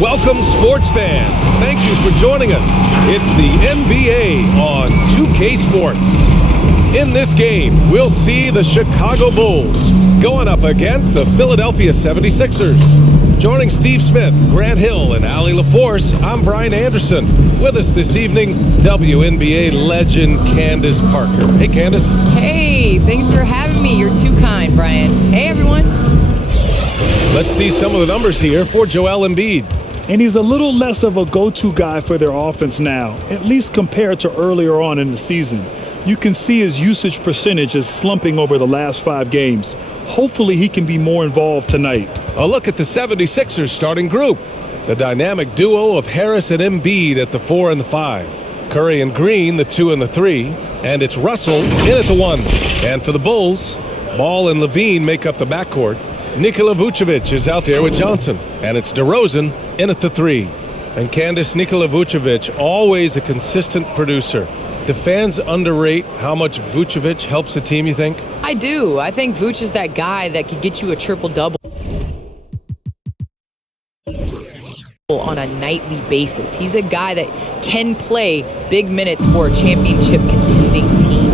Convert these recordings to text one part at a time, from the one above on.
Welcome, sports fans. Thank you for joining us. It's the NBA on 2K Sports. In this game, we'll see the Chicago Bulls going up against the Philadelphia 76ers. Joining Steve Smith, Grant Hill, and Allie LaForce, I'm Brian Anderson. With us this evening, WNBA legend Candace Parker. Hey, Candace. Hey, thanks for having me. You're too kind, Brian. Hey, everyone. Let's see some of the numbers here for Joel Embiid. And he's a little less of a go-to guy for their offense now, at least compared to earlier on in the season. You can see his usage percentage is slumping over the last 5 games. Hopefully he can be more involved tonight. A look at the 76ers starting group. The dynamic duo of Harris and Embiid at the 4 and the 5. Curry and Green, the 2 and the 3. And it's Russell in at the 1. And for the Bulls, Ball and Levine make up the backcourt. Nikola Vucevic is out there with Johnson. And it's DeRozan in at the 3. And Candace, Nikola Vucevic, always a consistent producer. Do fans underrate how much Vucevic helps the team, you think? I do. I think Vuce is that guy that could get you a triple-double on a nightly basis. He's a guy that can play big minutes for a championship contending team.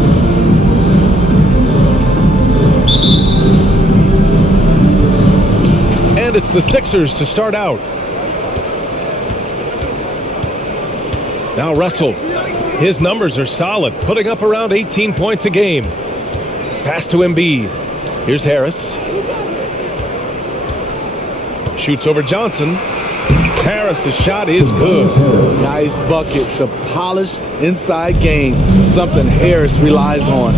And it's the Sixers to start out. Now Russell. His numbers are solid, putting up around 18 points a game. Pass to Embiid. Here's Harris. Shoots over Johnson. Harris's shot is good. Nice bucket. The polished inside game. Something Harris relies on.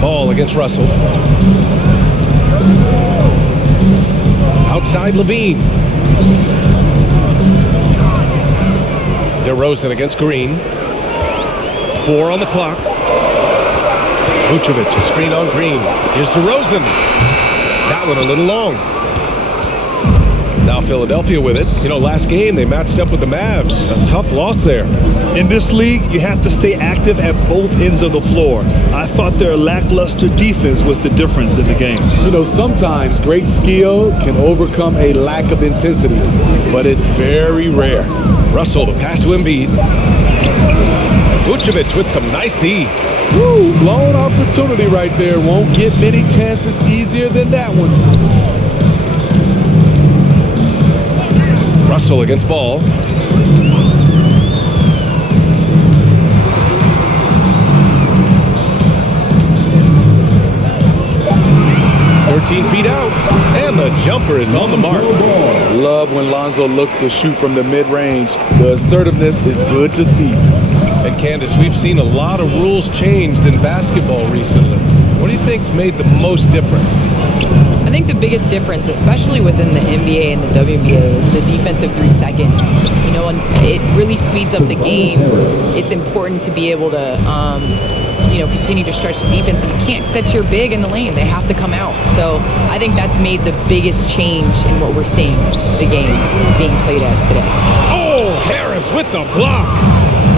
Ball against Russell. Outside Levine. DeRozan against Green. 4 on the clock. Vucevic, a screen on Green. Here's DeRozan. That one a little long. Now Philadelphia with it. You know, last game they matched up with the Mavs. A tough loss there. In this league, you have to stay active at both ends of the floor. I thought their lackluster defense was the difference in the game. You know, sometimes great skill can overcome a lack of intensity, but it's very rare. Russell, the pass to Embiid. Vucevic with some nice D. Woo, blown opportunity right there. Won't get many chances easier than that one. Russell against Ball. Feet out, and the jumper is on the mark. Love when Lonzo looks to shoot from the mid-range. The assertiveness is good to see. And Candace, we've seen a lot of rules changed in basketball recently. What do you think's made the most difference? I think the biggest difference, especially within the NBA and the WNBA, is the defensive 3 seconds. You know, and it really speeds up the game. It's important to be able to continue to stretch the defense, and you can't set your big in the lane. They have to come out. So I think that's made the biggest change in what we're seeing the game being played as today. Oh, Harris with the block.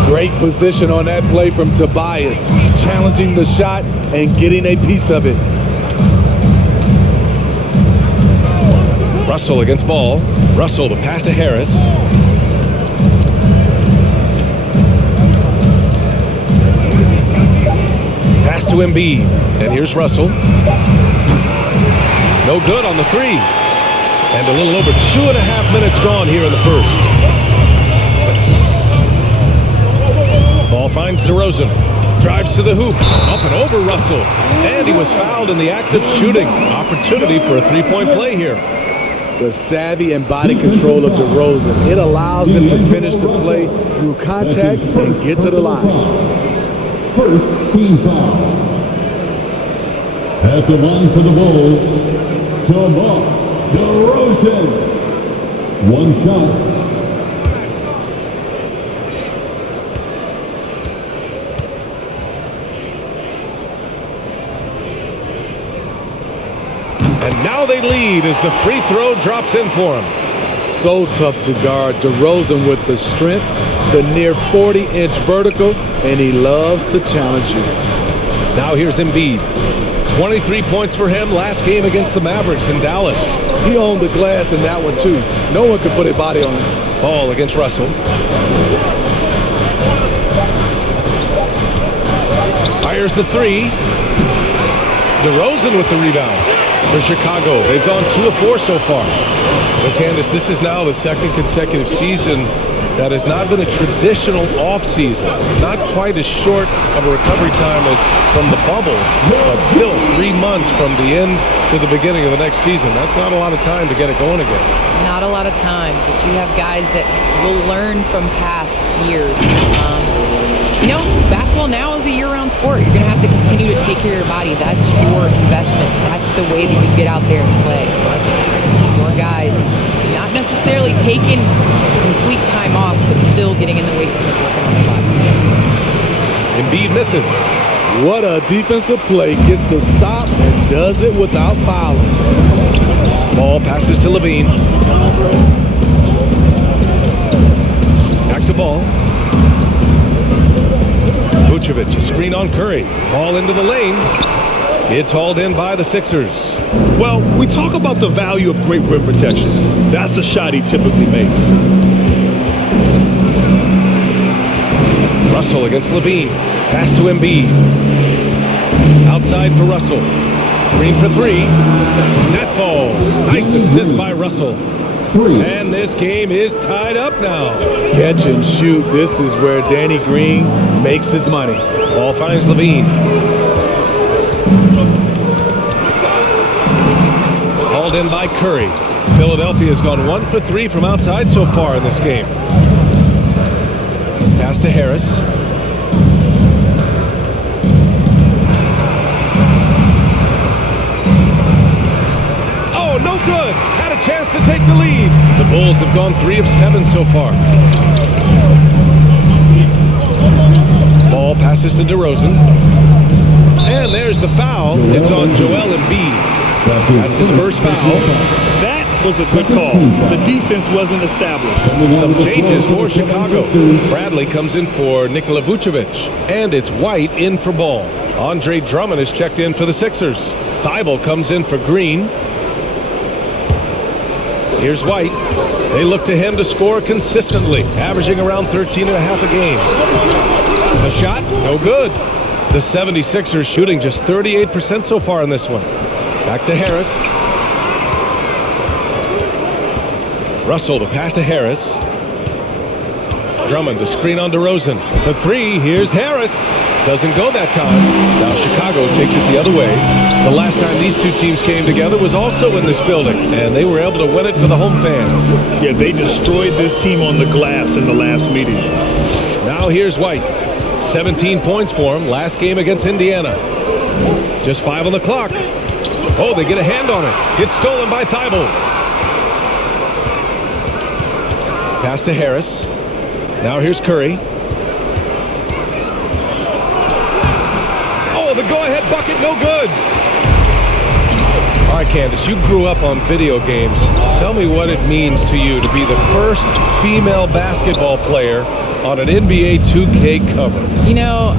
Great position on that play from Tobias, challenging the shot and getting a piece of it. Russell against Ball. Russell, the pass to Harris. Pass to Embiid, and here's Russell. No good on the 3. And a little over 2.5 minutes gone here in the first. Ball finds DeRozan. Drives to the hoop. Up and over Russell. And he was fouled in the act of shooting. Opportunity for a 3-point play here. The savvy and body control of DeRozan. It allows him to finish the play through contact and get to the line. First team foul. At the line for the Bulls, DeMar DeRozan. One shot. And now they lead as the free throw drops in for him. So tough to guard. DeRozan with the strength, the near 40-inch vertical, and he loves to challenge you. Now here's Embiid. 23 points for him last game against the Mavericks in Dallas. He owned the glass in that one, too. No one could put a body on him. Ball against Russell. Fires the three. DeRozan with the rebound for Chicago. They've gone 2 of 4 so far. But Candace, this is now the second consecutive season that has not been a traditional off-season. Not quite as short of a recovery time as from the bubble, but still 3 months from the end to the beginning of the next season. That's not a lot of time to get it going again. It's not a lot of time, but you have guys that will learn from past years. Basketball now is a year-round sport. You're going to have to continue to take care of your body. That's your investment. That's the way that you get out there and play. So I think you're going to see more guys not necessarily taking complete time off, but still getting in the weight room and working on their bodies. Embiid misses. What a defensive play. Gets the stop and does it without fouling. Ball passes to Levine. Back to Ball. Vucevic, a screen on Curry. Ball into the lane. It's hauled in by the Sixers. Well, we talk about the value of great rim protection. That's a shot he typically makes. Russell against Levine. Pass to Embiid. Outside for Russell. Green for 3. That falls. Nice assist by Russell. And this game is tied up now. Catch and shoot. This is where Danny Green makes his money. Ball finds Levine. Hauled in by Curry. Philadelphia's gone 1 for 3 from outside so far in this game. Pass to Harris. Oh, no good. Had a chance to take the lead. The Bulls have gone 3 of 7 so far. Ball passes to DeRozan. And there's the foul. It's on Joel Embiid. That's his first foul. That was a good call. The defense wasn't established. Some changes for Chicago. Bradley comes in for Nikola Vucevic. And it's White in for Ball. Andre Drummond is checked in for the Sixers. Thibault comes in for Green. Here's White. They look to him to score consistently, averaging around 13.5 a game. The shot, no good. The 76ers shooting just 38% so far in this one. Back to Harris. Russell, the pass to Harris. Drummond, the screen on DeRozan. For 3, here's Harris. Doesn't go that time. Now Chicago takes it the other way. The last time these two teams came together was also in this building, and they were able to win it for the home fans. Yeah, they destroyed this team on the glass in the last meeting. Now here's White. 17 points for him last game against Indiana. Just 5 on the clock. Oh, they get a hand on it. It's stolen by Thibault. Pass to Harris. Now here's Curry. Oh, the go-ahead bucket, no good. All right, Candace, you grew up on video games. Tell me what it means to you to be the first female basketball player on an NBA 2K cover.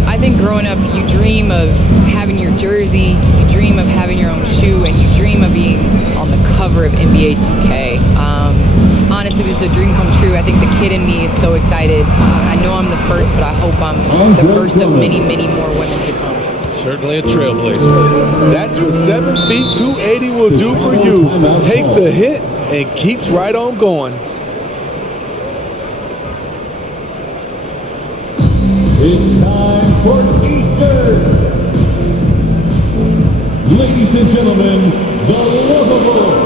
I think growing up, you dream of having your jersey, you dream of having your own shoe, and you dream of being on the cover of NBA 2K. Honestly, this is a dream come true. I think the kid in me is so excited. I know I'm the first, but I hope I'm the first of many, many more women to come. Certainly a trailblazer. That's what 7 feet 280 will do for you. Takes the hit and keeps right on going. It's time for Easter. Ladies and gentlemen, the Lovable.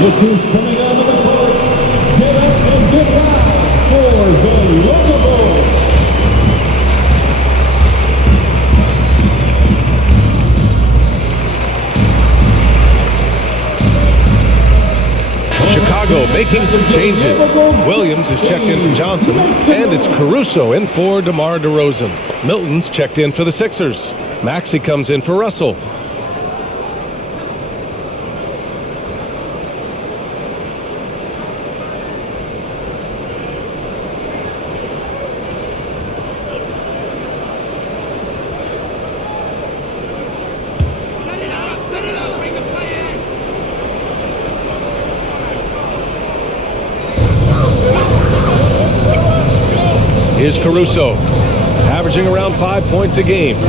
Look who's coming onto the court. Get up and get loud for the Locals. Chicago making some changes. Williams is checked in for Johnson, and it's Caruso in for DeMar DeRozan. Milton's checked in for the Sixers. Maxey comes in for Russell. Here's Caruso, averaging around 5 points a game.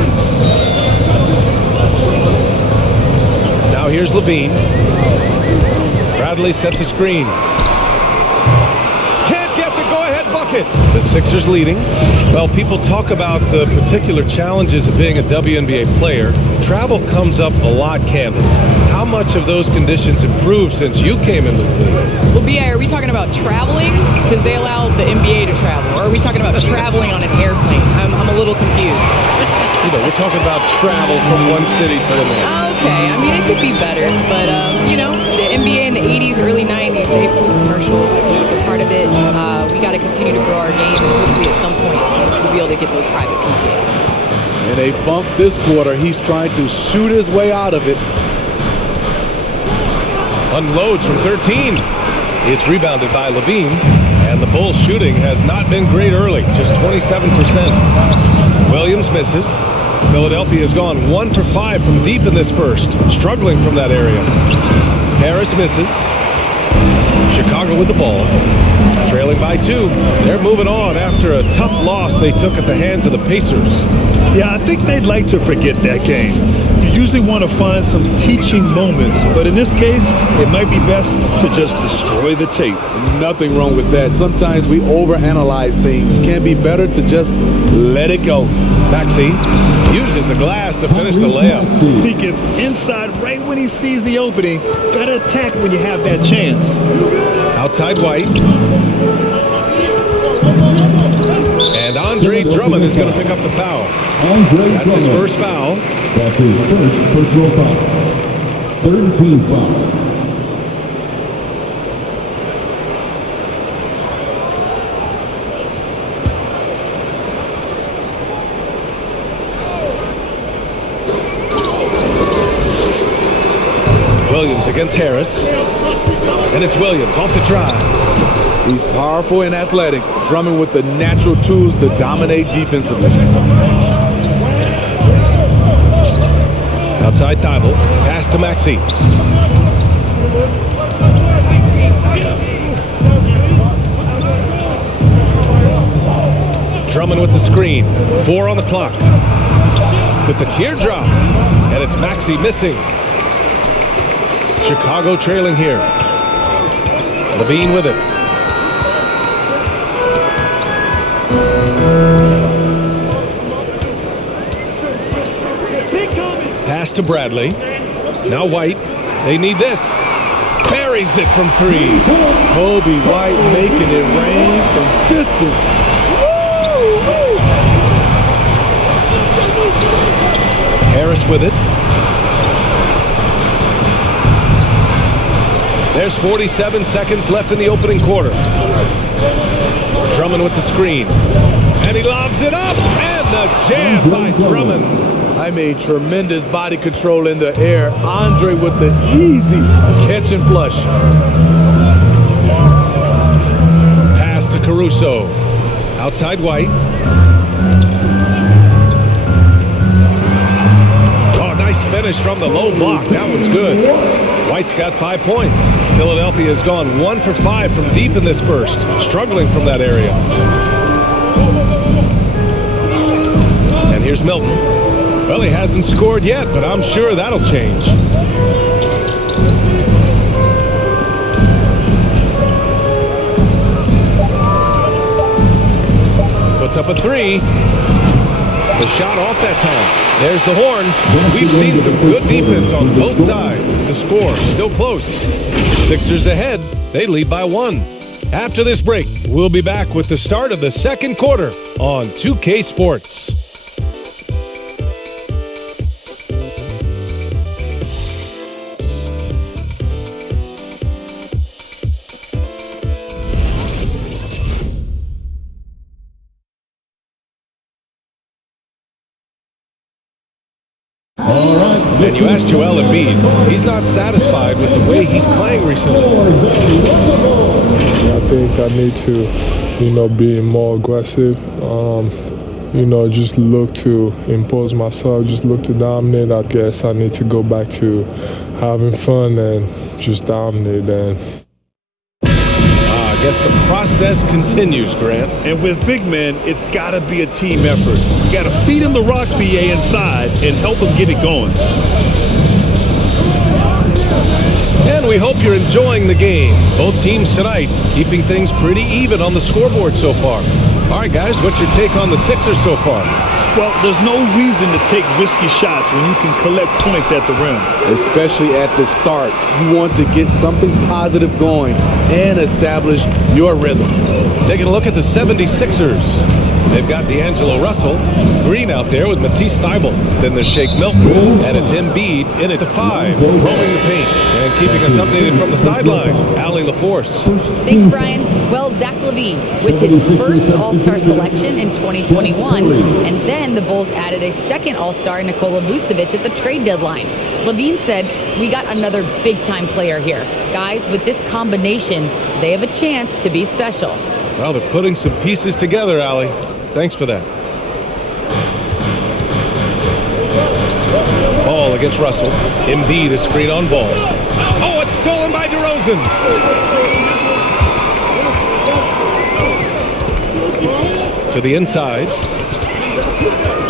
Now here's Levine. Bradley sets a screen. Can't get the go-ahead bucket. The Sixers leading. Well, people talk about the particular challenges of being a WNBA player. Travel comes up a lot, Candace. How much of those conditions improved since you came into the league? Well, B.A., are we talking about traveling? Because they allow the NBA to travel. Or are we talking about traveling on an airplane? I'm a little confused. You know, we're talking about travel from one city to the next. Okay, I mean, it could be better. But, you know, the NBA in the 80s, early 90s, they flew commercials. It's a part of it. We got to continue to grow our game. And hopefully at some point we'll be able to get those private PJs. And they bumped this quarter. He's trying to shoot his way out of it. Unloads from 13. It's rebounded by Levine, and the Bulls shooting has not been great early, just 27%. Williams misses. Philadelphia has gone 1 for 5 from deep in this first, struggling from that area. Harris misses. Chicago with the ball, trailing by 2. They're moving on after a tough loss they took at the hands of the Pacers. Yeah, I think they'd like to forget that game. You usually want to find some teaching moments, but in this case, it might be best to just destroy the tape. Nothing wrong with that. Sometimes we overanalyze things. Can be better to just let it go. Maxey uses the glass to finish the layup. He gets inside right when he sees the opening. Gotta attack when you have that chance. Outside White. And Andre Drummond is going to pick up the foul. That's his first foul. That's his first personal foul. 3rd team foul. Williams against Harris. And it's Williams off the drive. He's powerful and athletic, Drummond with the natural tools to dominate defensively. Outside Thibault, pass to Maxey. Drummond with the screen, 4 on the clock. With the teardrop, and it's Maxey missing. Chicago trailing here. Levine with it. Pass to Bradley. Now White. They need this. Buries it from 3. Kobe White making it rain from distance. Harris with it. There's 47 seconds left in the opening quarter. Drummond with the screen. And he lobs it up. And the jam by Drummond. I mean, tremendous body control in the air. Andre with the easy catch and flush. Pass to Caruso. Outside White. Oh, nice finish from the low block. That one's good. White's got 5 points. Philadelphia has gone 1 for 5 from deep in this first, struggling from that area. And here's Milton. Well, he hasn't scored yet, but I'm sure that'll change. Puts up a 3. The shot off that time. There's the horn. We've seen some good defense on both sides. the score. Still close. Sixers ahead. They lead by 1. After this break, we'll be back with the start of the second quarter on 2K Sports. All right. And you asked Joel Embiid. He's not satisfied with the way he's playing recently. I think I need to, be more aggressive. Just look to impose myself, just look to dominate. I guess I need to go back to having fun and just dominate. And I guess the process continues, Grant. And with big men, it's got to be a team effort. You got to feed him the rock, BA, inside and help him get it going. And we hope you're enjoying the game. Both teams tonight keeping things pretty even on the scoreboard so far. All right, guys, what's your take on the Sixers so far? Well, there's no reason to take risky shots when you can collect points at the rim. Especially at the start. You want to get something positive going and establish your rhythm. Taking a look at the 76ers. They've got D'Angelo Russell, Green out there with Matisse Thybulle. Then there's Shake Milton, and it's Embiid in at the 5, roaming the paint and keeping us updated from the sideline. Allie LaForce. Thanks, Brian. Well, Zach LaVine with his first All-Star selection in 2021, and then the Bulls added a second All-Star, Nikola Vucevic, at the trade deadline. LaVine said, "We got another big-time player here. Guys, with this combination, they have a chance to be special." Well, they're putting some pieces together, Allie. Thanks for that. Ball against Russell. Embiid is screen on ball. Oh, it's stolen by DeRozan. To the inside.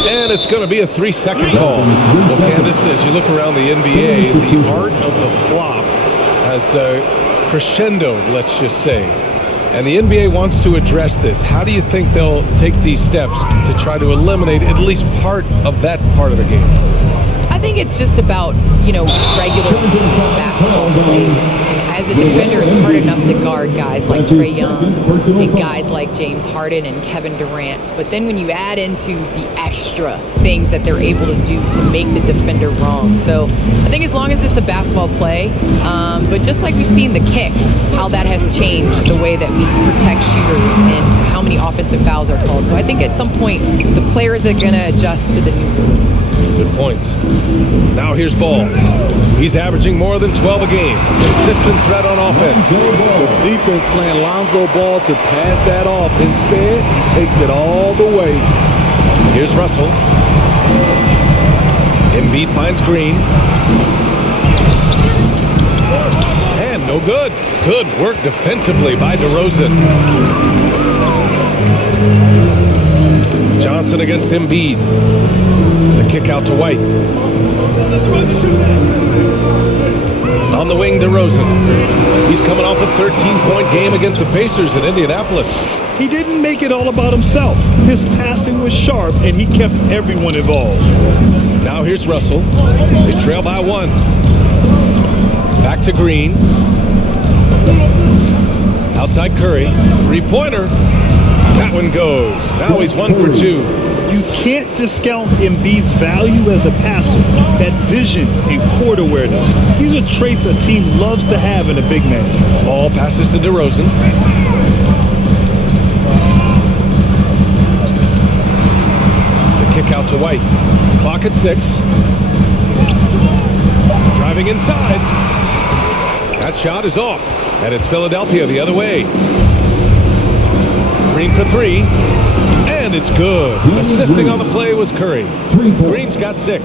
And it's going to be a 3-second call. Well, Candace, as you look around the NBA, the art of the flop has crescendoed, let's just say. And the NBA wants to address this. How do you think they'll take these steps to try to eliminate at least part of that part of the game? I think it's just about, regular basketball plays. As a defender, it's hard enough to guard guys like Trae Young and guys like James Harden and Kevin Durant. But then when you add into the extra things that they're able to do to make the defender wrong. So I think as long as it's a basketball play, but just like we've seen the kick, how that has changed the way that we protect shooters and how many offensive fouls are called. So I think at some point, the players are going to adjust to the new rules. Good points. Now here's Ball. He's averaging more than 12 a game. Consistent threat on offense. The defense playing Lonzo Ball to pass that off. Instead, he takes it all the way. Here's Russell. Embiid finds Green. And no good. Good work defensively by DeRozan. Johnson against Embiid. The kick out to White. On the wing, DeRozan. He's coming off a 13-point game against the Pacers in Indianapolis. He didn't make it all about himself. His passing was sharp, and he kept everyone involved. Now here's Russell. They trail by 1. Back to Green. Outside Curry. Three-pointer. That one goes. Now he's 1 for 2. You can't discount Embiid's value as a passer. That vision and court awareness. These are traits a team loves to have in a big man. Ball passes to DeRozan. The kick out to White. Clock at 6. Driving inside. That shot is off. And it's Philadelphia the other way. Green for 3. And it's good. Assisting on the play was Curry. Green's got 6.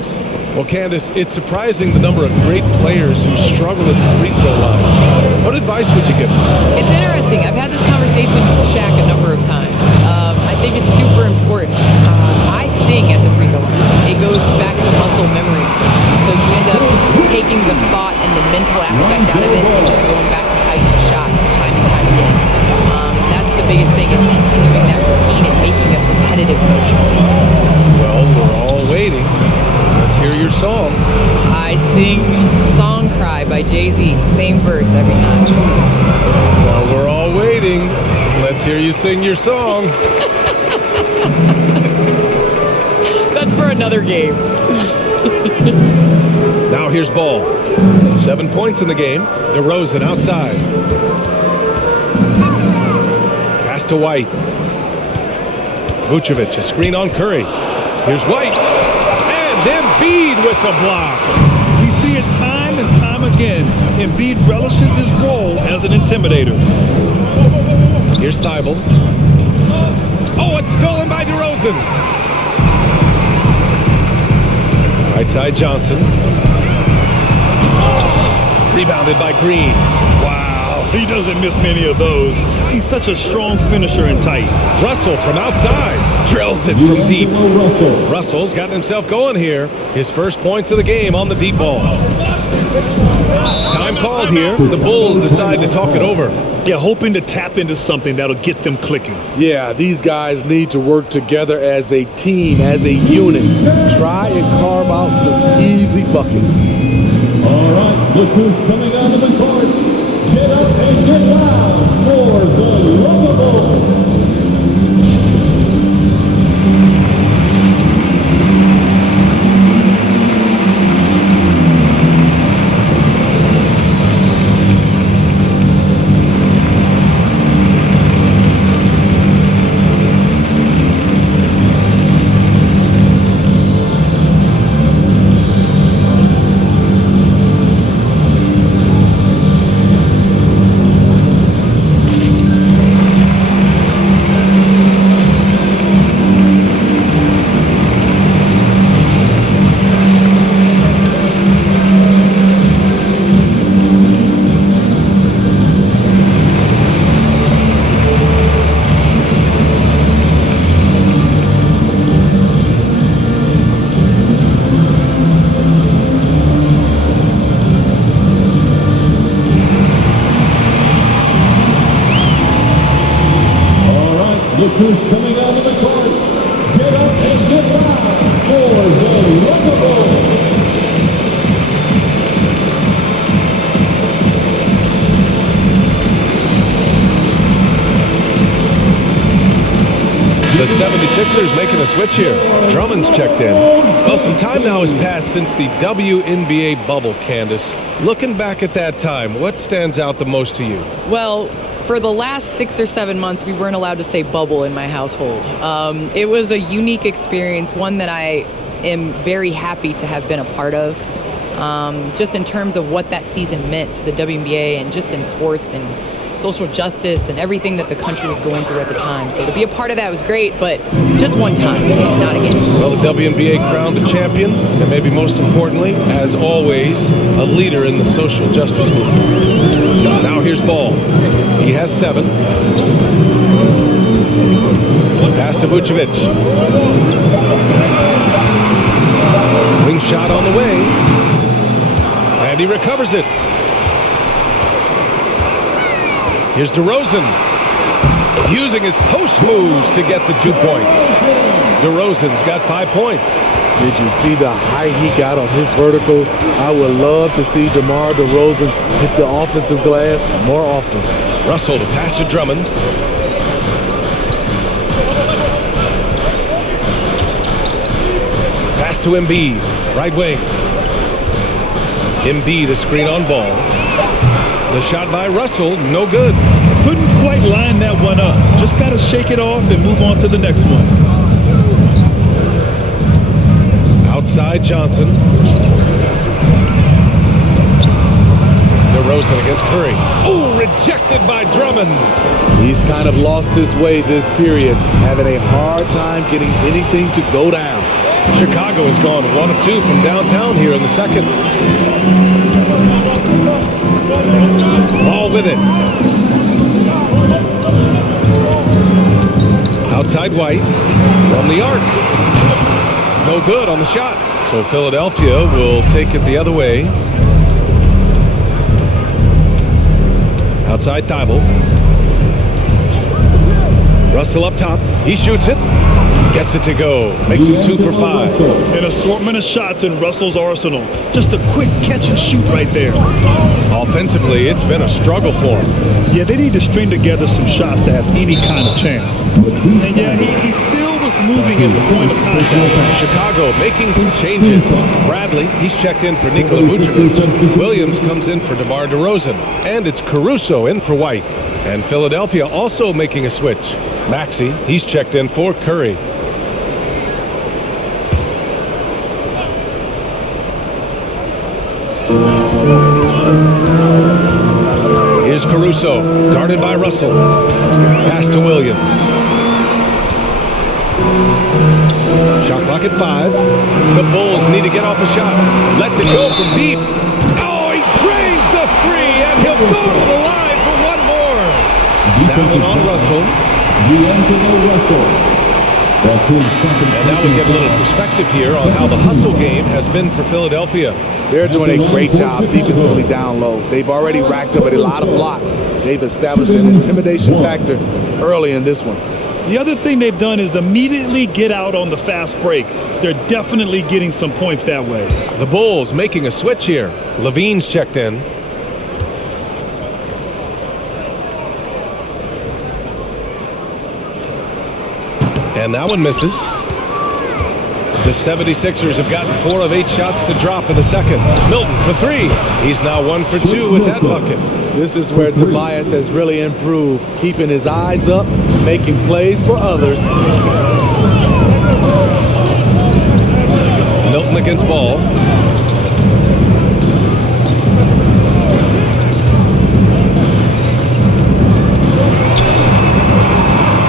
Well, Candace, it's surprising the number of great players who struggle at the free throw line. What advice would you give them? It's interesting. I've had this conversation with Shaq a number of times. I think it's super important. I sing at the free throw line. It goes back to muscle memory. So you end up taking the thought and the mental aspect out of it and just going back to how you shot time and time again. That's the biggest thing, is continuing that routine and making a competitive motion. Well, we're all waiting. Let's hear hear your song. I sing Song Cry by Jay-Z. Same verse every time. Well, we're all waiting. Let's hear you sing your song. That's for another game. Now here's ball. 7 points in the game. DeRozan outside. Pass to White. Vucevic, a screen on Curry. Here's White. And Embiid with the block. We see it time and time again. Embiid relishes his role as an intimidator. Here's Thibault. Oh, it's stolen by DeRozan. Right side Johnson. Rebounded by Green. Wow, he doesn't miss many of those. He's such a strong finisher and tight. Russell from outside. Drills it from deep. Russell. Russell's gotten himself going here. His first points of the game on the deep ball. Time called here. The Bulls decide to talk it over. Yeah, hoping to tap into something that'll get them clicking. Yeah, these guys need to work together as a team, as a unit. Try and carve out some easy buckets. All right, look who's coming onto the court. Get up and get loud for the Lovable. Look who's coming onto the court. Get up and get loud for the Lovable. The 76ers making a switch here. Drummond's checked in. Well, some time now has passed since the WNBA bubble, Candace. Looking back at that time, what stands out the most to you? Well, for the last 6 or 7 months, we weren't allowed to say bubble in my household. It was a unique experience, one that I am very happy to have been a part of. Just in terms of what that season meant to the WNBA and just in sports and social justice and everything that the country was going through at the time. So to be a part of that was great, but just one time, not again. Well, the WNBA crowned a champion, and maybe most importantly, as always, a leader in the social justice movement. Now here's Ball. He has 7. Pass to Vucevic. Wing shot on the way. And he recovers it. Here's DeRozan, using his post moves to get the 2 points. DeRozan's got 5 points. Did you see the height he got on his vertical? I would love to see DeMar DeRozan hit the offensive glass more often. Russell to pass to Drummond. Pass to Embiid, right wing. Embiid, a screen on Ball. The shot by Russell, no good. Couldn't quite line that one up. Just got to shake it off and move on to the next one. Outside Johnson. DeRozan against Curry. Oh, rejected by Drummond. He's kind of lost his way this period, having a hard time getting anything to go down. Chicago has gone 1 of 2 from downtown here in the second. Ball with it. Outside White from the arc. No good on the shot. So Philadelphia will take it the other way. Outside Thibault. Russell up top. He shoots it. Gets it to go. Makes it 2 for 5. An assortment of shots in Russell's arsenal. Just a quick catch and shoot right there. Offensively, it's been a struggle for him. Yeah, they need to string together some shots to have any kind of chance. And yeah, he still was moving at the point of contact. Chicago making some changes. Bradley, he's checked in for Nikola Vucevic. Williams comes in for DeMar DeRozan. And it's Caruso in for White. And Philadelphia also making a switch. Maxey, he's checked in for Curry. Here's Caruso, guarded by Russell. Pass to Williams. Shot clock at 5. The Bulls need to get off a shot. Lets it go from deep. Oh, he drains the 3, and he'll go to the line for one more. Now in on Russell. D'Angelo Russell. That's his second. And now we get a little perspective here on how the hustle game has been for Philadelphia. They're doing a great job defensively down low. They've already racked up a lot of blocks. They've established an intimidation factor early in this one. The other thing they've done is immediately get out on the fast break. They're definitely getting some points that way. The Bulls making a switch here. Levine's checked in. And that one misses. The 76ers have gotten 4 of 8 shots to drop in the second. Milton for 3. He's now 1 for 2 with that bucket. This is where Tobias has really improved, keeping his eyes up, making plays for others. Milton against Ball.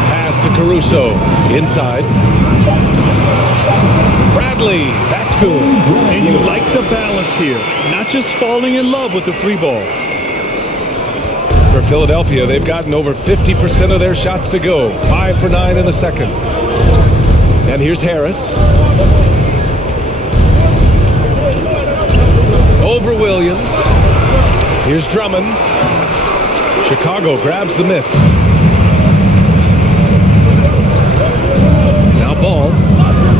Pass to Caruso. Inside. Bradley. That's good. And you like the balance here. Not just falling in love with the 3-ball. For Philadelphia, they've gotten over 50% of their shots to go. 5 for 9 in the second. And here's Harris. Over Williams. Here's Drummond. Chicago grabs the miss. Now Ball.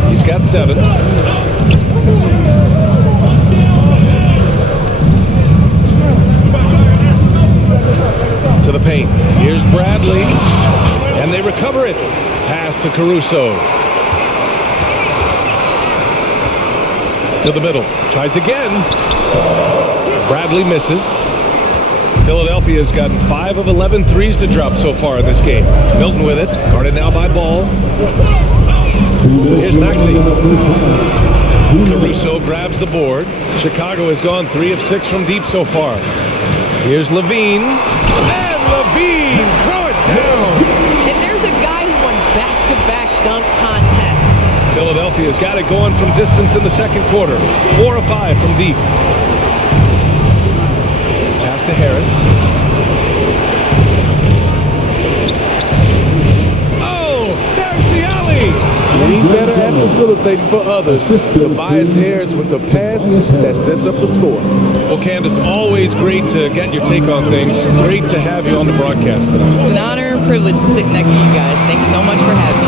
He's got 7. To the paint. Here's Bradley. And they recover it. Pass to Caruso. To the middle. Tries again. Bradley misses. Philadelphia's gotten 5 of 11 threes to drop so far in this game. Milton with it. Guarded now by Ball. Here's Maxey. Caruso grabs the board. Chicago has gone 3 of 6 from deep so far. Here's Levine. And Levine, throw it down. And there's a guy who won back-to-back dunk contests. Philadelphia's got it going from distance in the second quarter. 4 of 5 from deep. Pass to Harris. Oh, there's the alley. Getting better at facilitating for others. Tobias Harris with the pass that sets up the score. Well, Candace, always great to get your take on things. Great to have you on the broadcast tonight. It's an honor and privilege to sit next to you guys. Thanks so much for having me.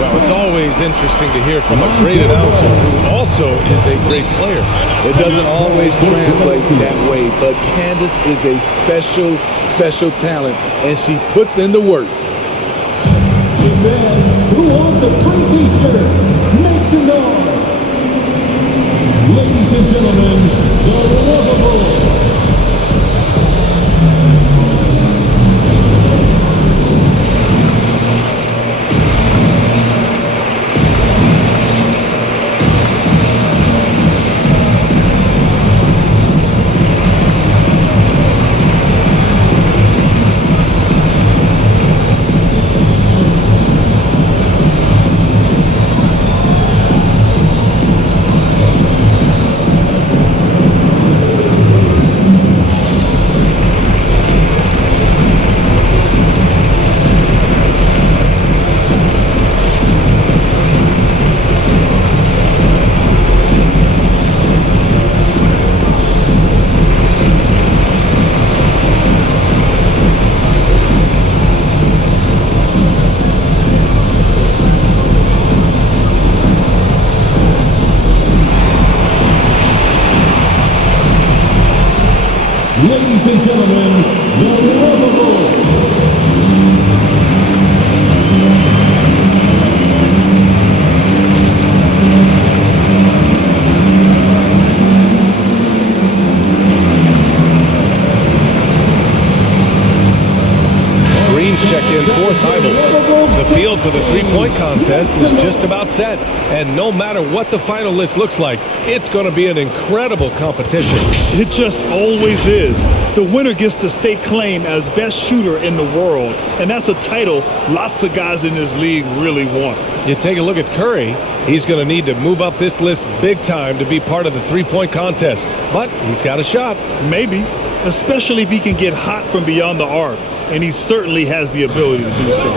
Well, it's always interesting to hear from a great announcer who also is a great player. It doesn't always translate that way, but Candace is a special, special talent, and she puts in the work. Who wants a free t-shirt? Make some noise. Ladies and gentlemen, the Lovables. gentlemen, the Lovable. Green's checked in for Thibault. The field for the three-point contest is just about set. And no matter what the final list looks like, it's going to be an incredible competition. It just always is. The winner gets to stake claim as best shooter in the world, and that's a title lots of guys in this league really want. You take a look at Curry. He's going to need to move up this list big time to be part of the three-point contest. But he's got a shot. Maybe, especially if he can get hot from beyond the arc, and he certainly has the ability to do so.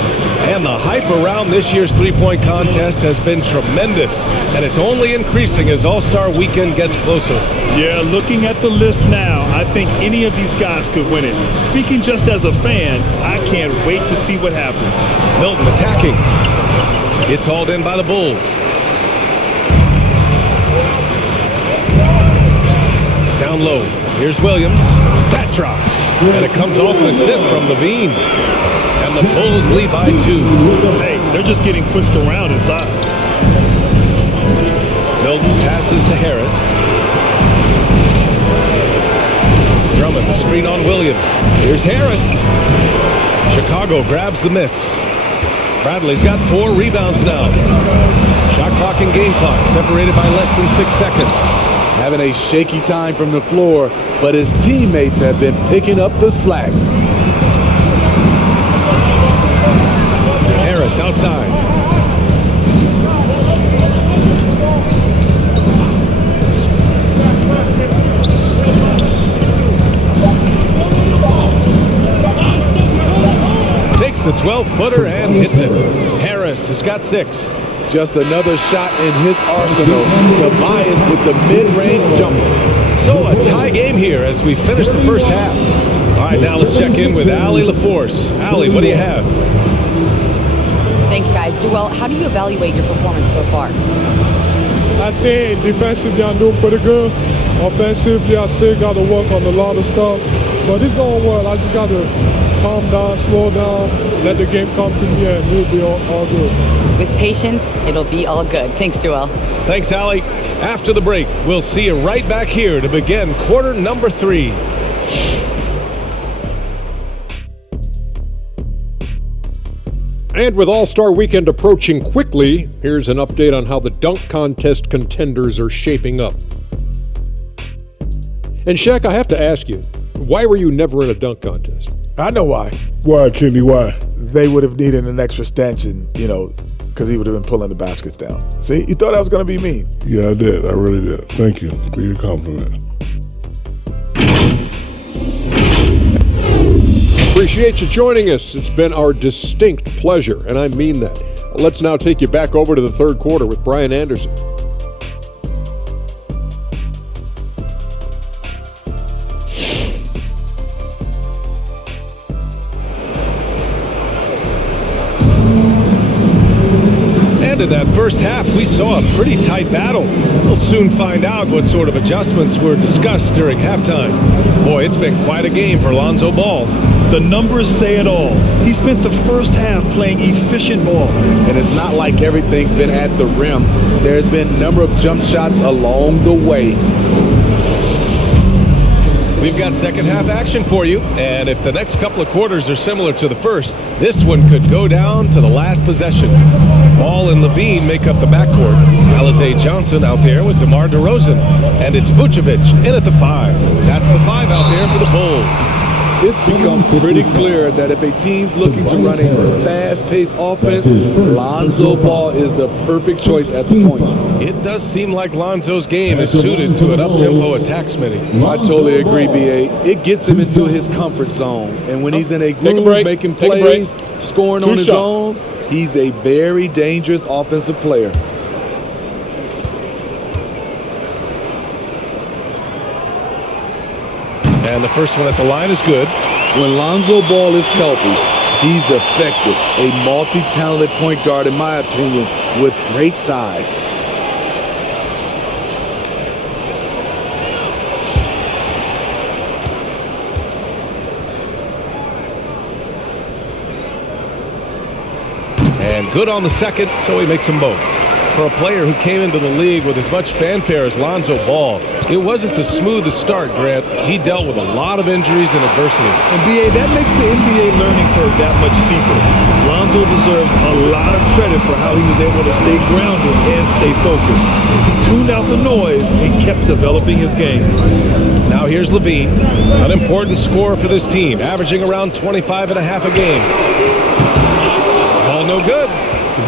And the hype around this year's three-point contest has been tremendous, and it's only increasing as All-Star Weekend gets closer. Yeah, looking at the list now, I think any of these guys could win it. Speaking just as a fan, I can't wait to see what happens. Milton attacking. It's hauled in by the Bulls. Down low. Here's Williams. That drops. And it comes off an assist from Levine. And the Bulls lead by 2. Hey, they're just getting pushed around inside. Milton passes to Harris. Drummond, the screen on Williams. Here's Harris. Chicago grabs the miss. Bradley's got 4 rebounds now. Shot clock and game clock separated by less than 6 seconds. Having a shaky time from the floor, but his teammates have been picking up the slack. Harris outside. Takes the 12-footer and hits it. Harris has got 6. Just another shot in his arsenal. Tobias with the mid-range jumper. So a tie game here as we finish the first half. All right, now let's check in with Allie LaForce. Allie, what do you have? Thanks, guys. Duell, how do you evaluate your performance so far? I think defensively I'm doing pretty good. Offensively, I still got to work on a lot of stuff. But it's going well. I just got to calm down, slow down, let the game come to me, and we'll be all good. With patience, it'll be all good. Thanks, Duell. Thanks, Allie. After the break, we'll see you right back here to begin quarter number 3. And with All-Star Weekend approaching quickly, here's an update on how the dunk contest contenders are shaping up. And Shaq, I have to ask you, why were you never in a dunk contest? I know why. Why, Kenny, why? They would have needed an extra stanchion, because he would have been pulling the baskets down. See, you thought I was going to be mean. Yeah, I did. I really did. Thank you for your compliment. Appreciate you joining us. It's been our distinct pleasure, and I mean that. Let's now take you back over to the third quarter with Brian Anderson. And in that first half, we saw a pretty tight battle. We'll soon find out what sort of adjustments were discussed during halftime. Boy, it's been quite a game for Lonzo Ball. The numbers say it all. He spent the first half playing efficient ball. And it's not like everything's been at the rim. There's been a number of jump shots along the way. We've got second half action for you, and if the next couple of quarters are similar to the first, this one could go down to the last possession. Ball and Levine make up the backcourt. Alize Johnson out there with DeMar DeRozan, and it's Vucevic in at the 5. That's the 5 out there for the Bulls. It's become pretty clear that if a team's looking to run a fast-paced offense, Lonzo Ball is the perfect choice at the point. It does seem like Lonzo's game is suited to an up-tempo attack, Smitty. I totally agree, B.A. It gets him into his comfort zone. And when he's in a groove, making plays, scoring on his own, he's a very dangerous offensive player. And the first one at the line is good. When Lonzo Ball is healthy, he's effective. A multi-talented point guard, in my opinion, with great size. And good on the second, so he makes them both. For a player who came into the league with as much fanfare as Lonzo Ball, it wasn't the smoothest start, Grant. He dealt with a lot of injuries and adversity. And BA, that makes the NBA learning curve that much steeper. Lonzo deserves a lot of credit for how he was able to stay grounded and stay focused. He tuned out the noise and kept developing his game. Now here's Levine, an important scorer for this team, averaging around 25 and a half a game. Ball no good.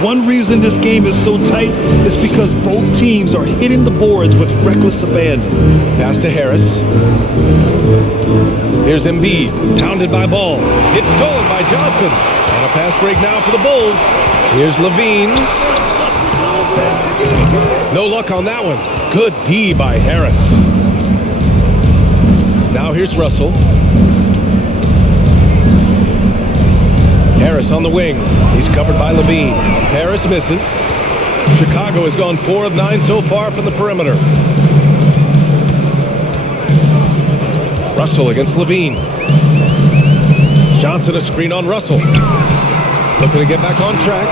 One reason this game is so tight is because both teams are hitting the boards with reckless abandon. Pass to Harris. Here's Embiid, pounded by Ball. It's stolen by Johnson. And a fast break now for the Bulls. Here's Levine. No luck on that one. Good D by Harris. Now here's Russell. Harris on the wing. He's covered by Levine. Harris misses. Chicago has gone 4 of 9 so far from the perimeter. Russell against Levine. Johnson a screen on Russell. Looking to get back on track.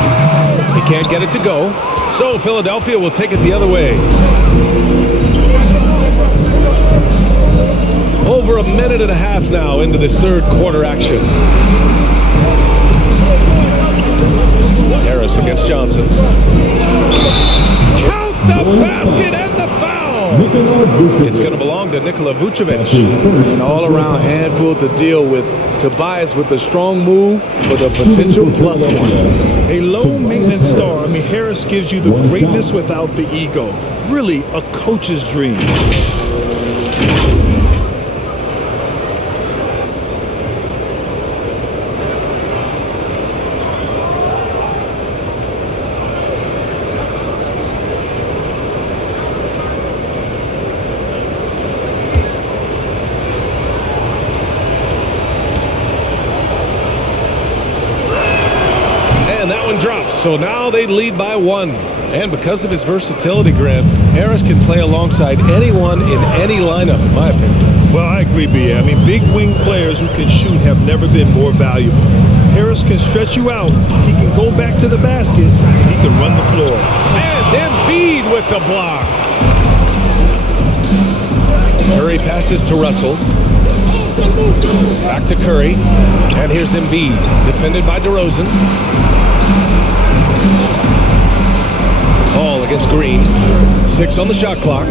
He can't get it to go. So Philadelphia will take it the other way. Over a minute and a half now into this third quarter action. Harris against Johnson. Count the basket and the foul! It's going to belong to Nikola Vucevic. An all-around handful to deal with. Tobias with a strong move for the potential +1. A low-maintenance star. I mean, Harris gives you the greatness without the ego. Really, a coach's dream. So now they lead by 1. And because of his versatility, Grant, Harris can play alongside anyone in any lineup, in my opinion. Well, I agree, B.A. I mean, big wing players who can shoot have never been more valuable. Harris can stretch you out. He can go back to the basket. And he can run the floor. And Embiid with the block. Curry passes to Russell. Back to Curry. And here's Embiid, defended by DeRozan. Ball against Green. 6 on the shot clock.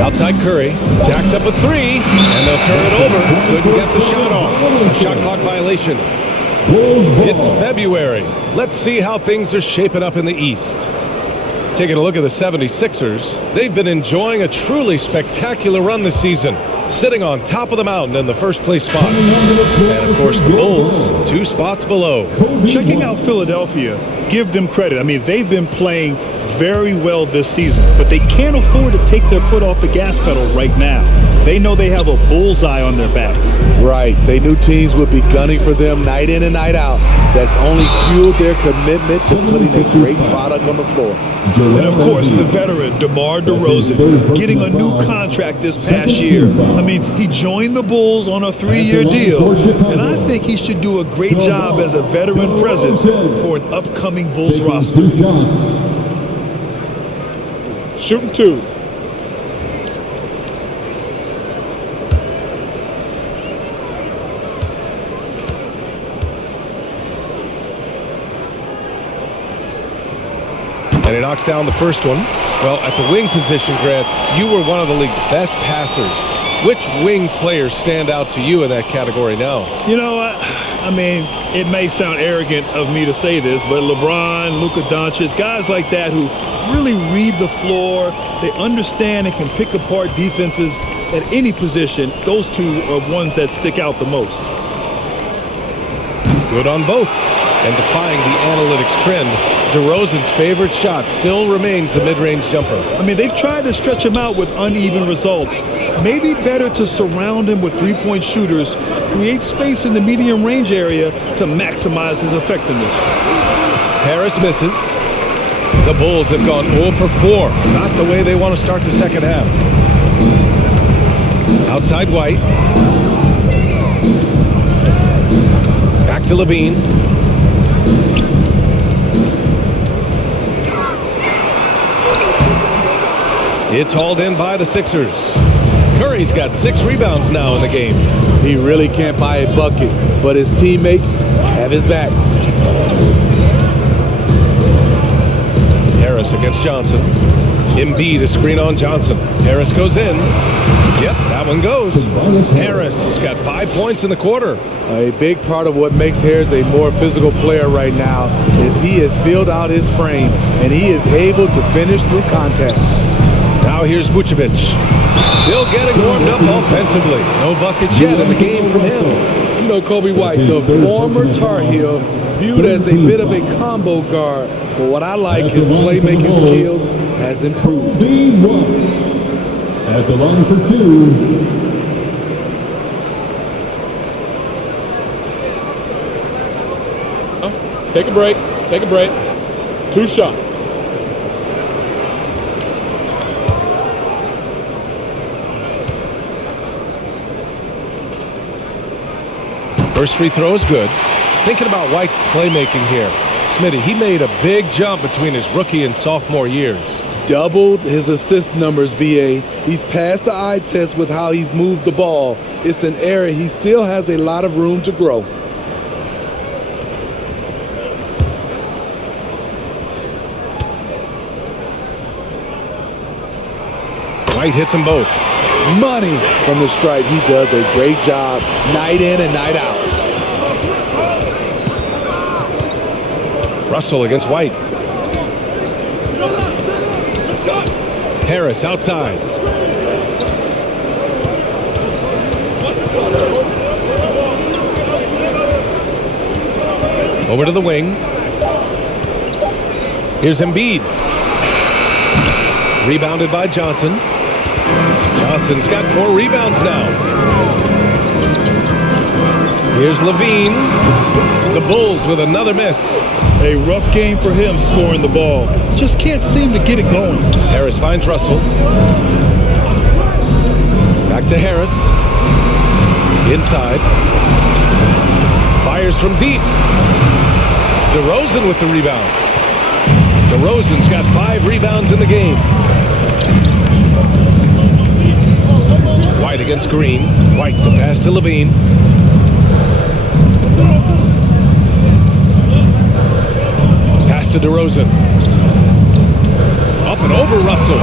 Outside Curry. Jacks up a 3. And they'll turn it over. Couldn't get the shot off. A shot clock violation. It's February. Let's see how things are shaping up in the East. Taking a look at the 76ers. They've been enjoying a truly spectacular run this season, sitting on top of the mountain in the first place spot. And of course the Bulls, 2 spots below. Checking out Philadelphia, give them credit. I mean, they've been playing very well this season, but they can't afford to take their foot off the gas pedal right now. They know they have a bullseye on their backs. Right. They knew teams would be gunning for them night in and night out. That's only fueled their commitment to putting a great product on the floor. And of course, the veteran, DeMar DeRozan, getting a new contract this past year. I mean, he joined the Bulls on a 3-year deal, and I think he should do a great job as a veteran presence for an upcoming Bulls roster. Shooting 2. And he knocks down the first one. Well, at the wing position, Grant, you were one of the league's best passers. Which wing players stand out to you in that category now? You know what? I mean, it may sound arrogant of me to say this, but LeBron, Luka Doncic, guys like that who really read the floor, they understand and can pick apart defenses at any position, those 2 are ones that stick out the most. Good on both. And defying the analytics trend, DeRozan's favorite shot still remains the mid-range jumper. I mean, they've tried to stretch him out with uneven results. Maybe better to surround him with 3-point shooters, create space in the medium range area to maximize his effectiveness. Harris misses. The Bulls have gone 0 for 4. Not the way they want to start the second half. Outside White. Back to Levine. It's hauled in by the Sixers. Curry's got 6 rebounds now in the game. He really can't buy a bucket, but his teammates have his back. Harris against Johnson. Embiid a screen on Johnson. Harris goes in. Yep, that one goes. Harris has got 5 points in the quarter. A big part of what makes Harris a more physical player right now is he has filled out his frame, and he is able to finish through contact. Now here's Vucevic. Still getting warmed up offensively. No buckets yet in the game from him. You know, Kobe White, the former Tar Heel, viewed as a bit of a combo guard, but what I like, his playmaking skills has improved. Dean Woods at the line for 2. Take a break. Take a break. 2 shots. First free throw is good. Thinking about White's playmaking here. Smitty, he made a big jump between his rookie and sophomore years. Doubled his assist numbers, BA. He's passed the eye test with how he's moved the ball. It's an area he still has a lot of room to grow. White hits them both. Money from the stripe. He does a great job night in and night out. Russell against White. Harris outside. Over to the wing. Here's Embiid. Rebounded by Johnson. Johnson's got 4 rebounds now. Here's Levine. The Bulls with another miss. A rough game for him scoring the ball. Just can't seem to get it going. Harris finds Russell. Back to Harris. Inside. Fires from deep. DeRozan with the rebound. DeRozan's got 5 rebounds in the game. White against Green. White the pass to Levine. Pass to DeRozan. Up and over Russell.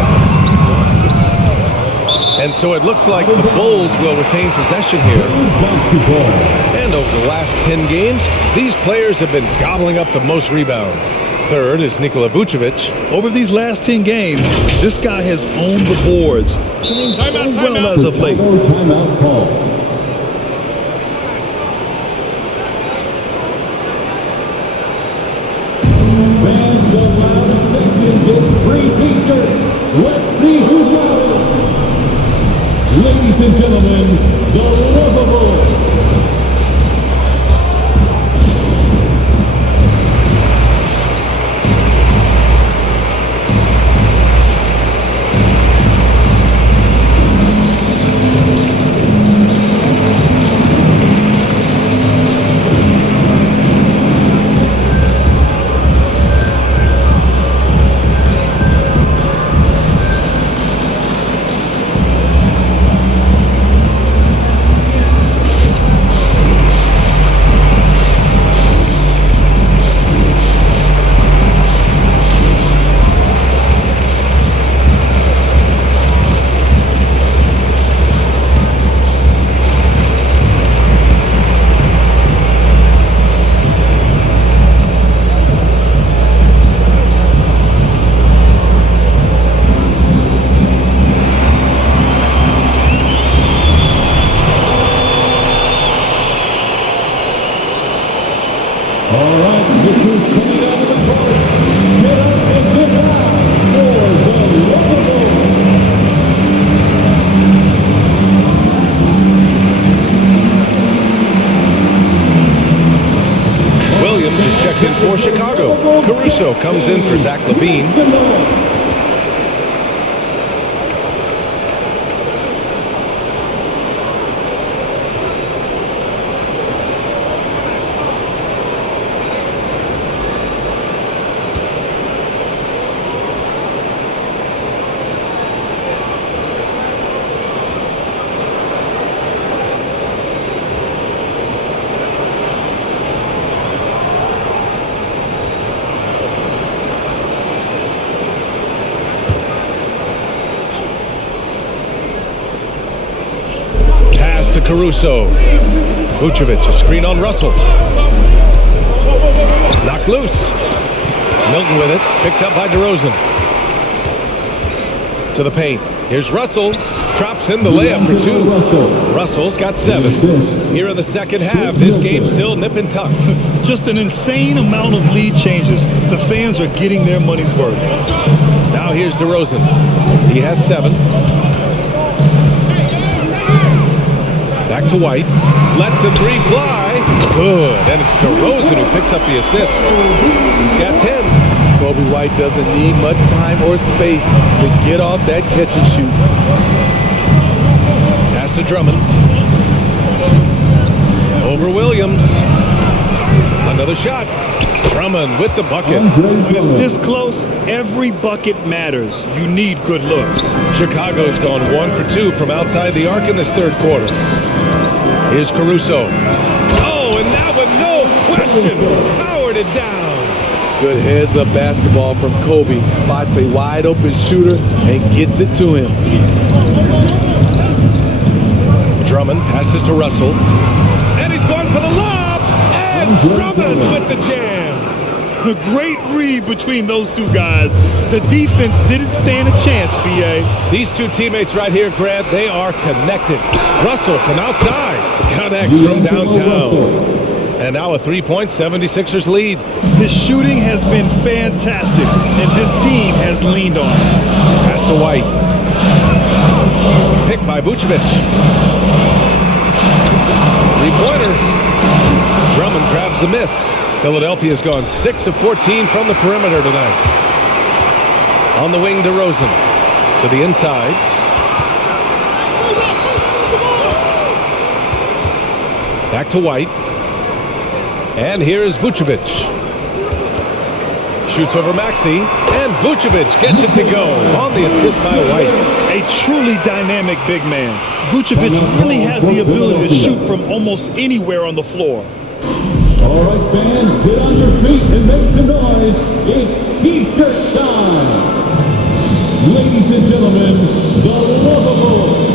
And so it looks like the Bulls will retain possession here. And over the last 10 games, these players have been gobbling up the most rebounds. Third is Nikola Vucevic. Over these last 10 games, this guy has owned the boards, playing so well as of late. Timeout call. Fans go loud section gets free t-shirts. Let's see who's loudest. Ladies and gentlemen, the Lovables. For Chicago, Caruso comes in for Zach LaVine. to Caruso. Vucevic, a screen on Russell. Knocked loose. Milton with it, picked up by DeRozan. To the paint. Here's Russell. Drops in the layup for 2. Russell's got 7. Here in the second half, this game's still nip and tuck. Just an insane amount of lead changes. The fans are getting their money's worth. Now here's DeRozan. He has 7. Back to White. Lets the 3 fly. Good. And it's DeRozan who picks up the assist. He's got 10. Kobe White doesn't need much time or space to get off that catch and shoot. Pass to Drummond. Over Williams. Another shot. Drummond with the bucket. When it's this close, every bucket matters. You need good looks. Chicago's gone 1 for 2 from outside the arc in this third quarter. Here's Caruso. Oh, and that one, no question, powered it down. Good heads-up basketball from Kobe. Spots a wide-open shooter and gets it to him. Drummond passes to Russell. And he's going for the lob. And Drummond with the jam. The great read between those two guys. The defense didn't stand a chance, B.A. These two teammates right here, Grant, they are connected. Russell from outside connects from downtown. And now a 3-point 76ers lead. His shooting has been fantastic, and this team has leaned on it. Pass to White. Picked by Vucevic. 3-pointer. Drummond grabs the miss. Philadelphia's gone 6 of 14 from the perimeter tonight. On the wing, DeRozan. To the inside. Back to White. And here's Vucevic. Shoots over Maxey. And Vucevic gets it to go on the assist by White. A truly dynamic big man. Vucevic really has the ability to shoot from almost anywhere on the floor. All right, fans, get on your feet and make some noise. It's T-shirt time. Ladies and gentlemen, the Lovables.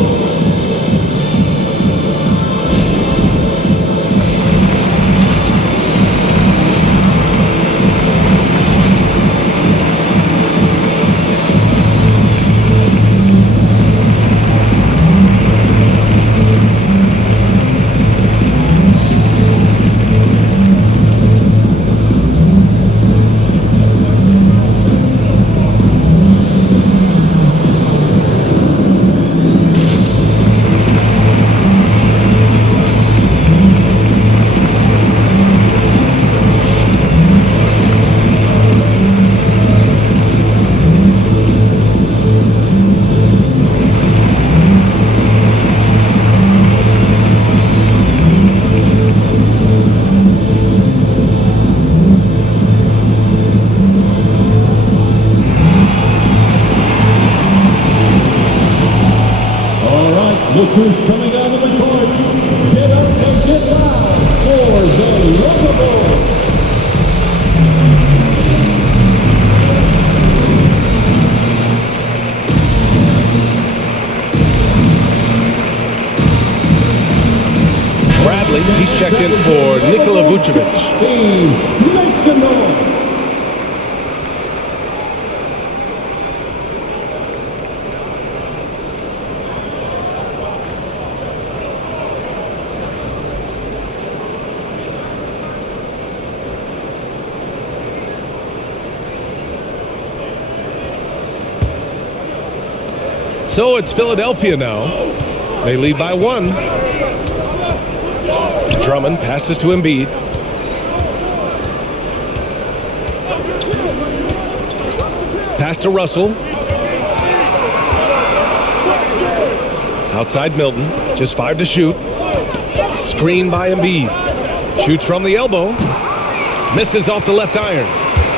Look who's coming out of the court. Get up and get loud for the Lovables. Bradley, he's checked in for Nikola Vucevic. Team, make some noise. So it's Philadelphia now. They lead by 1. Drummond passes to Embiid. Pass to Russell. Outside Milton. Just 5 to shoot. Screen by Embiid. Shoots from the elbow. Misses off the left iron.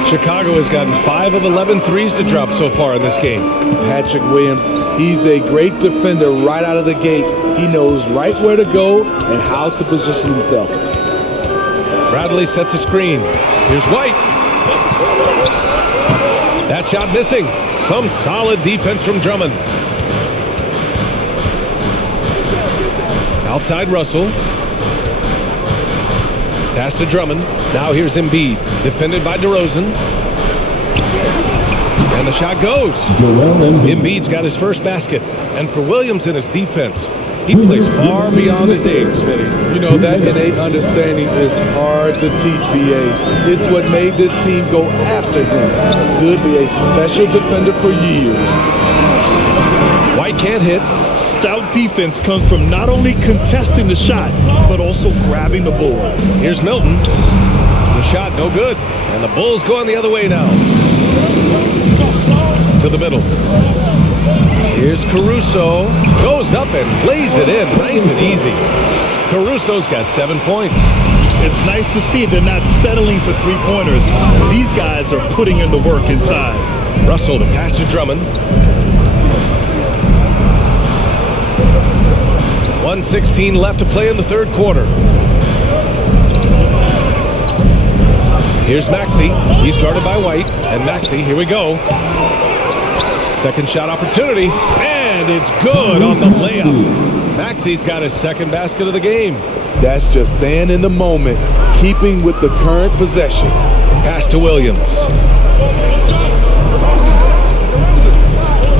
Chicago has gotten 5 of 11 threes to drop so far in this game. Patrick Williams, he's a great defender right out of the gate. He knows right where to go and how to position himself. Bradley sets a screen. Here's White. That shot missing. Some solid defense from Drummond. Outside Russell. Pass to Drummond. Now here's Embiid. Defended by DeRozan. And the shot goes. Embiid's got his first basket. And for Williams in his defense, he plays far beyond his age, Smitty. You know, that innate understanding is hard to teach, B.A. It's what made this team go after him. Could be a special defender for years. White can't hit. Stout defense comes from not only contesting the shot, but also grabbing the board. Here's Milton. The shot no good. And the Bulls going the other way now. To the middle. Here's Caruso. Goes up and lays it in. Nice and easy. Caruso's got 7 points. It's nice to see they're not settling for three-pointers. These guys are putting in the work inside. Russell to pass to Drummond. 1:16 left to play in the third quarter. Here's Maxey. He's guarded by White. And Maxey, here we go. Second shot opportunity. And it's good on the layup. Maxey's got his second basket of the game. That's just staying in the moment, keeping with the current possession. Pass to Williams.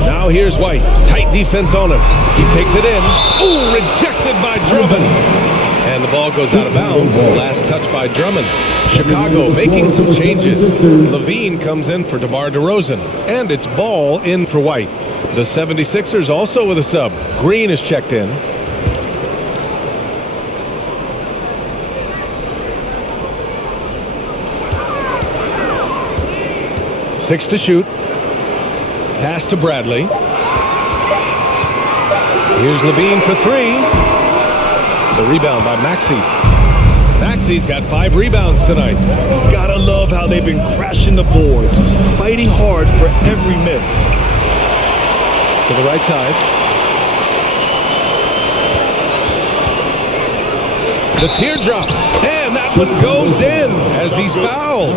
Now here's White. Tight defense on him. He takes it in. Ooh, rejected by Drummond. And the ball goes out of bounds. Last touch by Drummond. Chicago making some changes. Levine comes in for DeMar DeRozan. And it's ball in for White. The 76ers also with a sub. Green is checked in. Six to shoot. Pass to Bradley. Here's Levine for three. The rebound by Maxey. Maxey's got 5 rebounds tonight. Gotta love how they've been crashing the boards, fighting hard for every miss. To the right side. The teardrop. And that one goes in as he's fouled.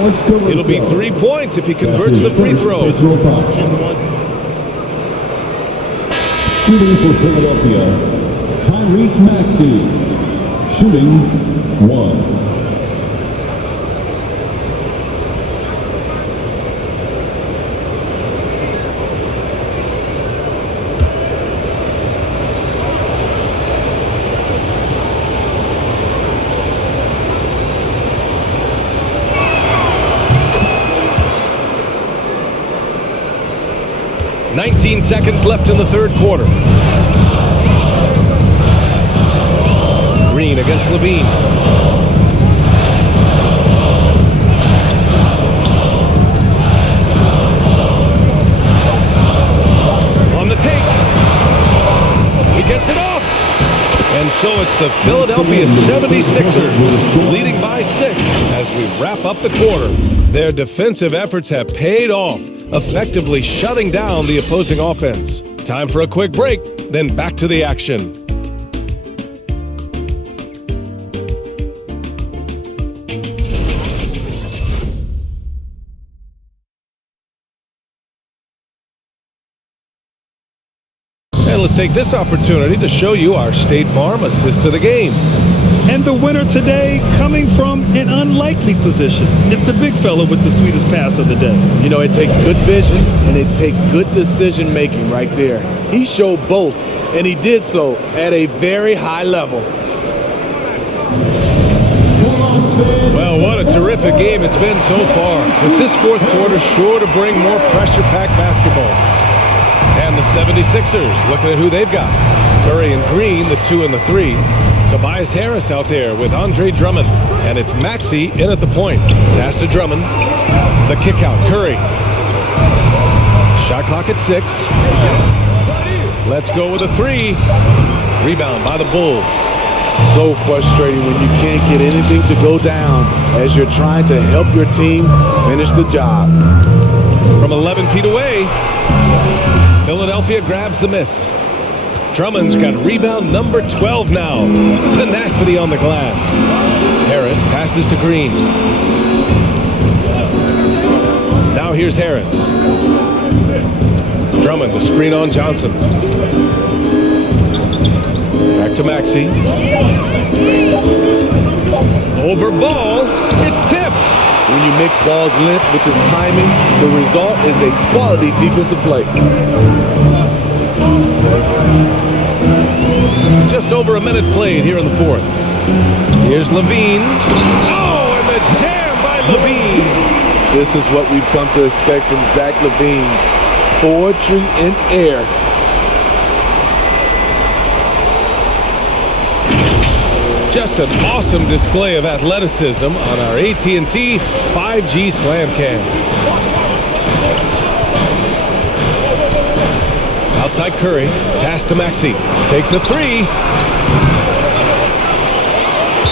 It'll be 3 points if he converts the free throw. Shooting for Philadelphia, Tyrese Maxey. Shooting 1. 19 seconds left in the third quarter. Green against Levine. On the take. He gets it off. And so it's the Philadelphia 76ers leading by 6 as we wrap up the quarter. Their defensive efforts have paid off, effectively shutting down the opposing offense. Time for a quick break, then back to the action. And let's take this opportunity to show you our State Farm assist to the game. And the winner today coming from an unlikely position. It's the big fella with the sweetest pass of the day. You know, it takes good vision and it takes good decision making right there. He showed both, and he did so at a very high level. Well, what a terrific game it's been so far. With this fourth quarter sure to bring more pressure-packed basketball. And the 76ers, looking at who they've got. Curry and Green, the 2 and the 3. Tobias Harris out there with Andre Drummond. And it's Maxey in at the point. Pass to Drummond. The kick out, Curry. Shot clock at 6. Let's go with a 3. Rebound by the Bulls. So frustrating when you can't get anything to go down as you're trying to help your team finish the job. From 11 feet away, Philadelphia grabs the miss. Drummond's got rebound number 12 now. Tenacity on the glass. Harris passes to Green. Now here's Harris. Drummond to screen on Johnson. Back Back to Maxey. Over Ball. It's tipped. When you mix Ball's length with his timing, the result is a quality defensive play. Just over a minute played here in the fourth. Here's Levine. Oh, and the jam by Levine. This is what we've come to expect from Zach LaVine. Poetry in air. Just an awesome display of athleticism on our AT&T 5G Slam Cam. Outside Curry, pass to Maxey, takes a three.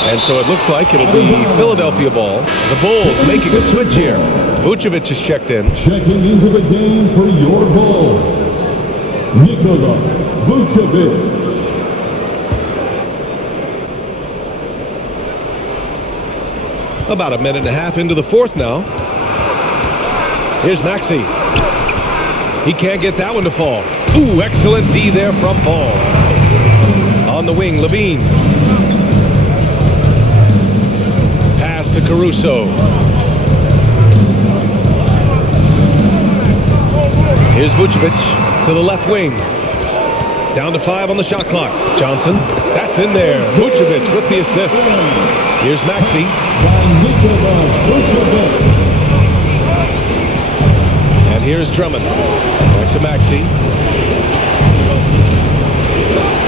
And so it looks like it'll be Philadelphia ball. The Bulls making a switch here. Vucevic is checked in. Checking into the game for your Bulls, Nikola Vucevic. About a minute and a half into the fourth now. Here's Maxey. He can't get that one to fall. Ooh, excellent D there from Ball. On the wing, Levine. Pass to Caruso. Here's Vucevic to the left wing. Down to 5 on the shot clock. Johnson, that's in there. Vucevic with the assist. Here's Maxey. And here's Drummond. Back to Maxey.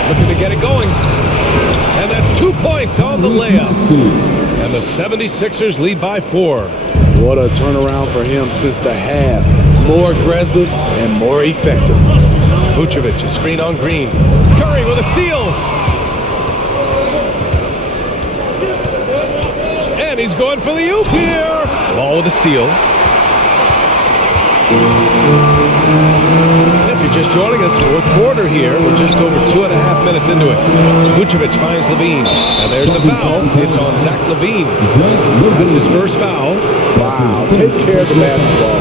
Looking to get it going. And that's 2 points on the layup. And the 76ers lead by 4. What a turnaround for him since the half. More aggressive and more effective. Vucevic, a screen on Green. Curry with a steal. And he's going for the oop here. Ball with a steal. If you're just joining us, fourth quarter here. We're just over 2.5 minutes into it. Vucevic finds Levine. And there's the foul. It's on Zach LaVine. That's his first foul. Wow, take care of the basketball.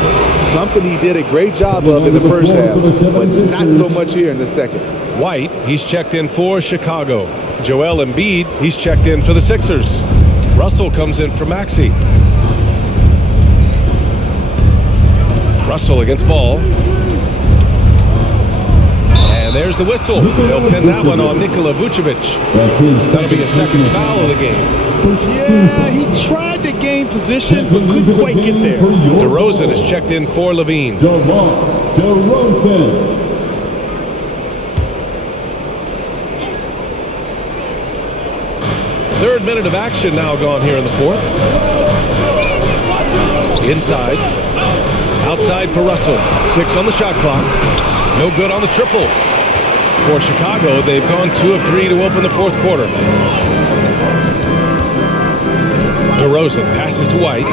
Something he did a great job of in the first half, but not so much here in the second. White, he's checked in for Chicago. Joel Embiid, he's checked in for the Sixers. Russell comes in for Maxey. Russell against Ball. And there's the whistle. They'll pin that one on Nikola Vucevic. That'll be his second foul of the game. Yeah, he tried to gain position, but couldn't quite get there. DeRozan is checked in for Levine. DeRozan. Third minute of action now gone here in the fourth. Inside. Outside for Russell. 6 on the shot clock. No good on the triple. For Chicago, they've gone 2 of 3 to open the fourth quarter. DeRozan passes to White.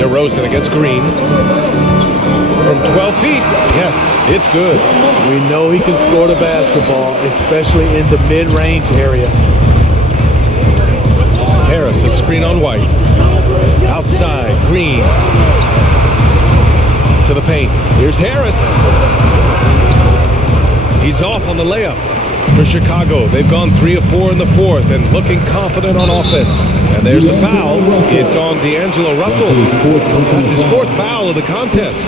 DeRozan against Green. From 12 feet. Yes, it's good. We know he can score the basketball, especially in the mid-range area. Harris, a screen on White. Outside, Green. To the paint. Here's Harris. He's off on the layup. For Chicago, they've gone 3 of 4 in the fourth and looking confident on offense. And there's the foul. It's on D'Angelo Russell. That's his 4th foul of the contest.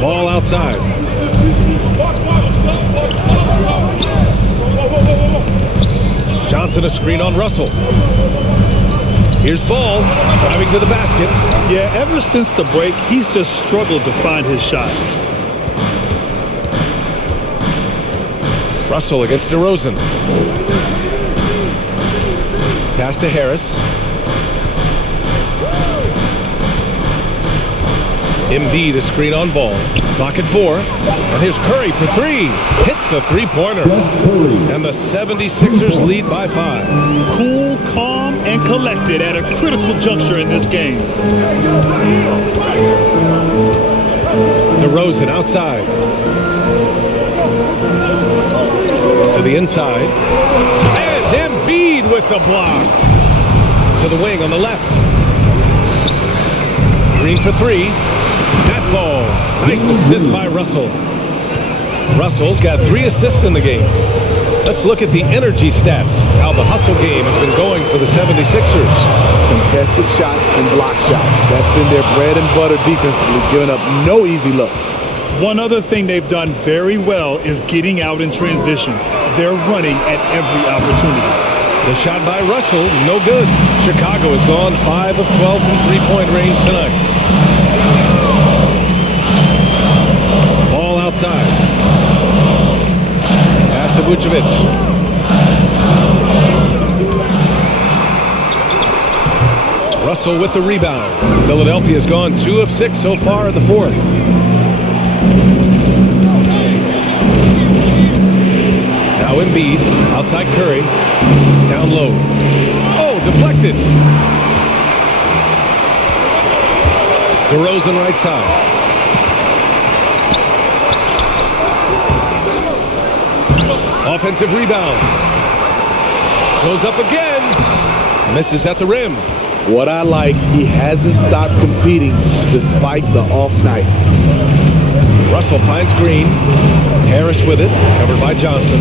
Ball outside. Johnson a screen on Russell. Here's Ball, driving to the basket. Yeah, ever since the break, he's just struggled to find his shot. Russell against DeRozan. Pass to Harris. Embiid a screen on Ball. Clock at 4. And here's Curry for 3. Hits the three-pointer. And the 76ers lead by 5. Cool, calm, and collected at a critical juncture in this game. DeRozan outside. To the inside. And Embiid with the block. To the wing on the left. Green for three. That falls. Nice assist by Russell. Russell's got 3 assists in the game. Let's look at the energy stats, how the hustle game has been going for the 76ers. Contested shots and block shots. That's been their bread and butter defensively, giving up no easy looks. One other thing they've done very well is getting out in transition. They're running at every opportunity. The shot by Russell, no good. Chicago has gone 5 of 12 from three-point range tonight. Ball outside. Pass to Vucevic. Russell with the rebound. Philadelphia has gone 2 of 6 so far in the fourth. Now Embiid, outside Curry, down low. Oh, deflected. DeRozan right side. Offensive rebound. Goes up again. Misses at the rim. What I like, he hasn't stopped competing despite the off night. Russell finds Green. Harris with it, covered by Johnson.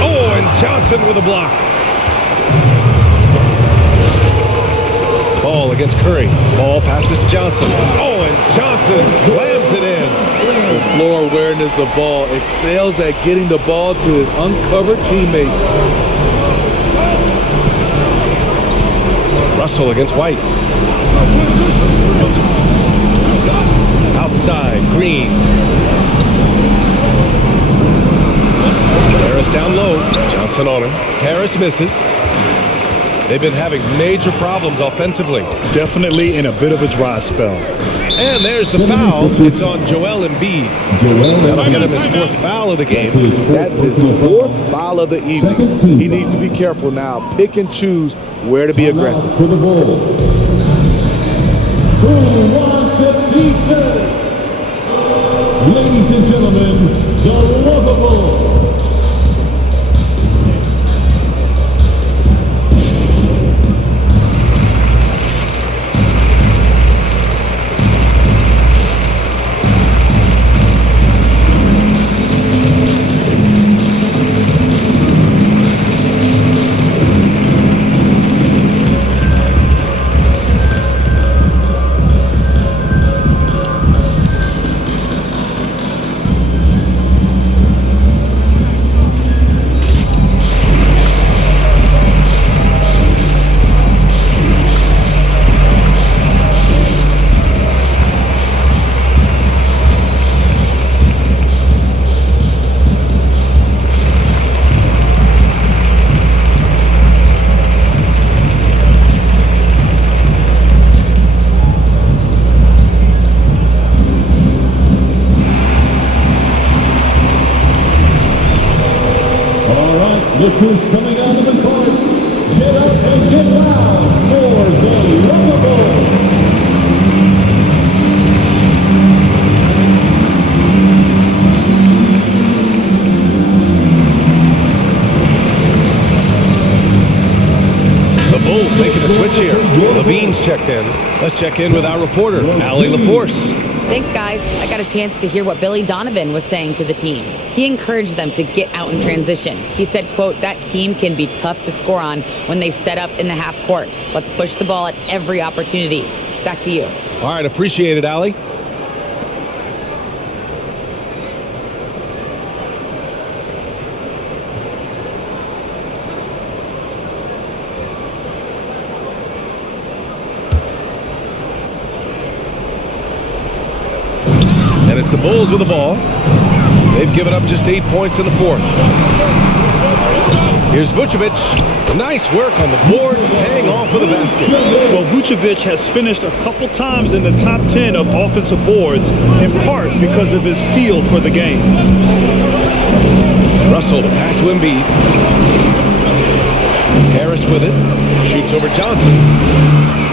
Oh, and Johnson with a block. Ball against Curry. Ball passes to Johnson. Oh, and Johnson slams it in. The floor awareness of ball, excels at getting the ball to his uncovered teammates. Russell against White. Outside, Green. Harris down low. Johnson on him. Harris misses. They've been having major problems offensively. Definitely in a bit of a dry spell. And there's the foul. It's on Joel Embiid. That'll get him his 4th foul of the game. That's his 4th foul of the evening. He needs to be careful now. Pick and choose where to be aggressive. For the ball. Who wants a T-shirt? Ladies and gentlemen, the lovable. Look who's coming out of the court. Get up and get loud for the lovable. The Bulls making a switch here. Levine's checked in. Let's check in with our reporter, Allie LaForce. Thanks, guys. I got a chance to hear what Billy Donovan was saying to the team. He encouraged them to get out in transition. He said, quote, that team can be tough to score on when they set up in the half court. Let's push the ball at every opportunity. Back to you. All right, appreciate it, Allie. And it's the Bulls with the ball. They've given up just 8 points in the fourth. Here's Vucevic. Nice work on the boards, paying off with a basket. Well, Vucevic has finished a couple times in the top 10 of offensive boards, in part because of his feel for the game. Russell, the pass to Embiid. Harris with it. Shoots over Johnson.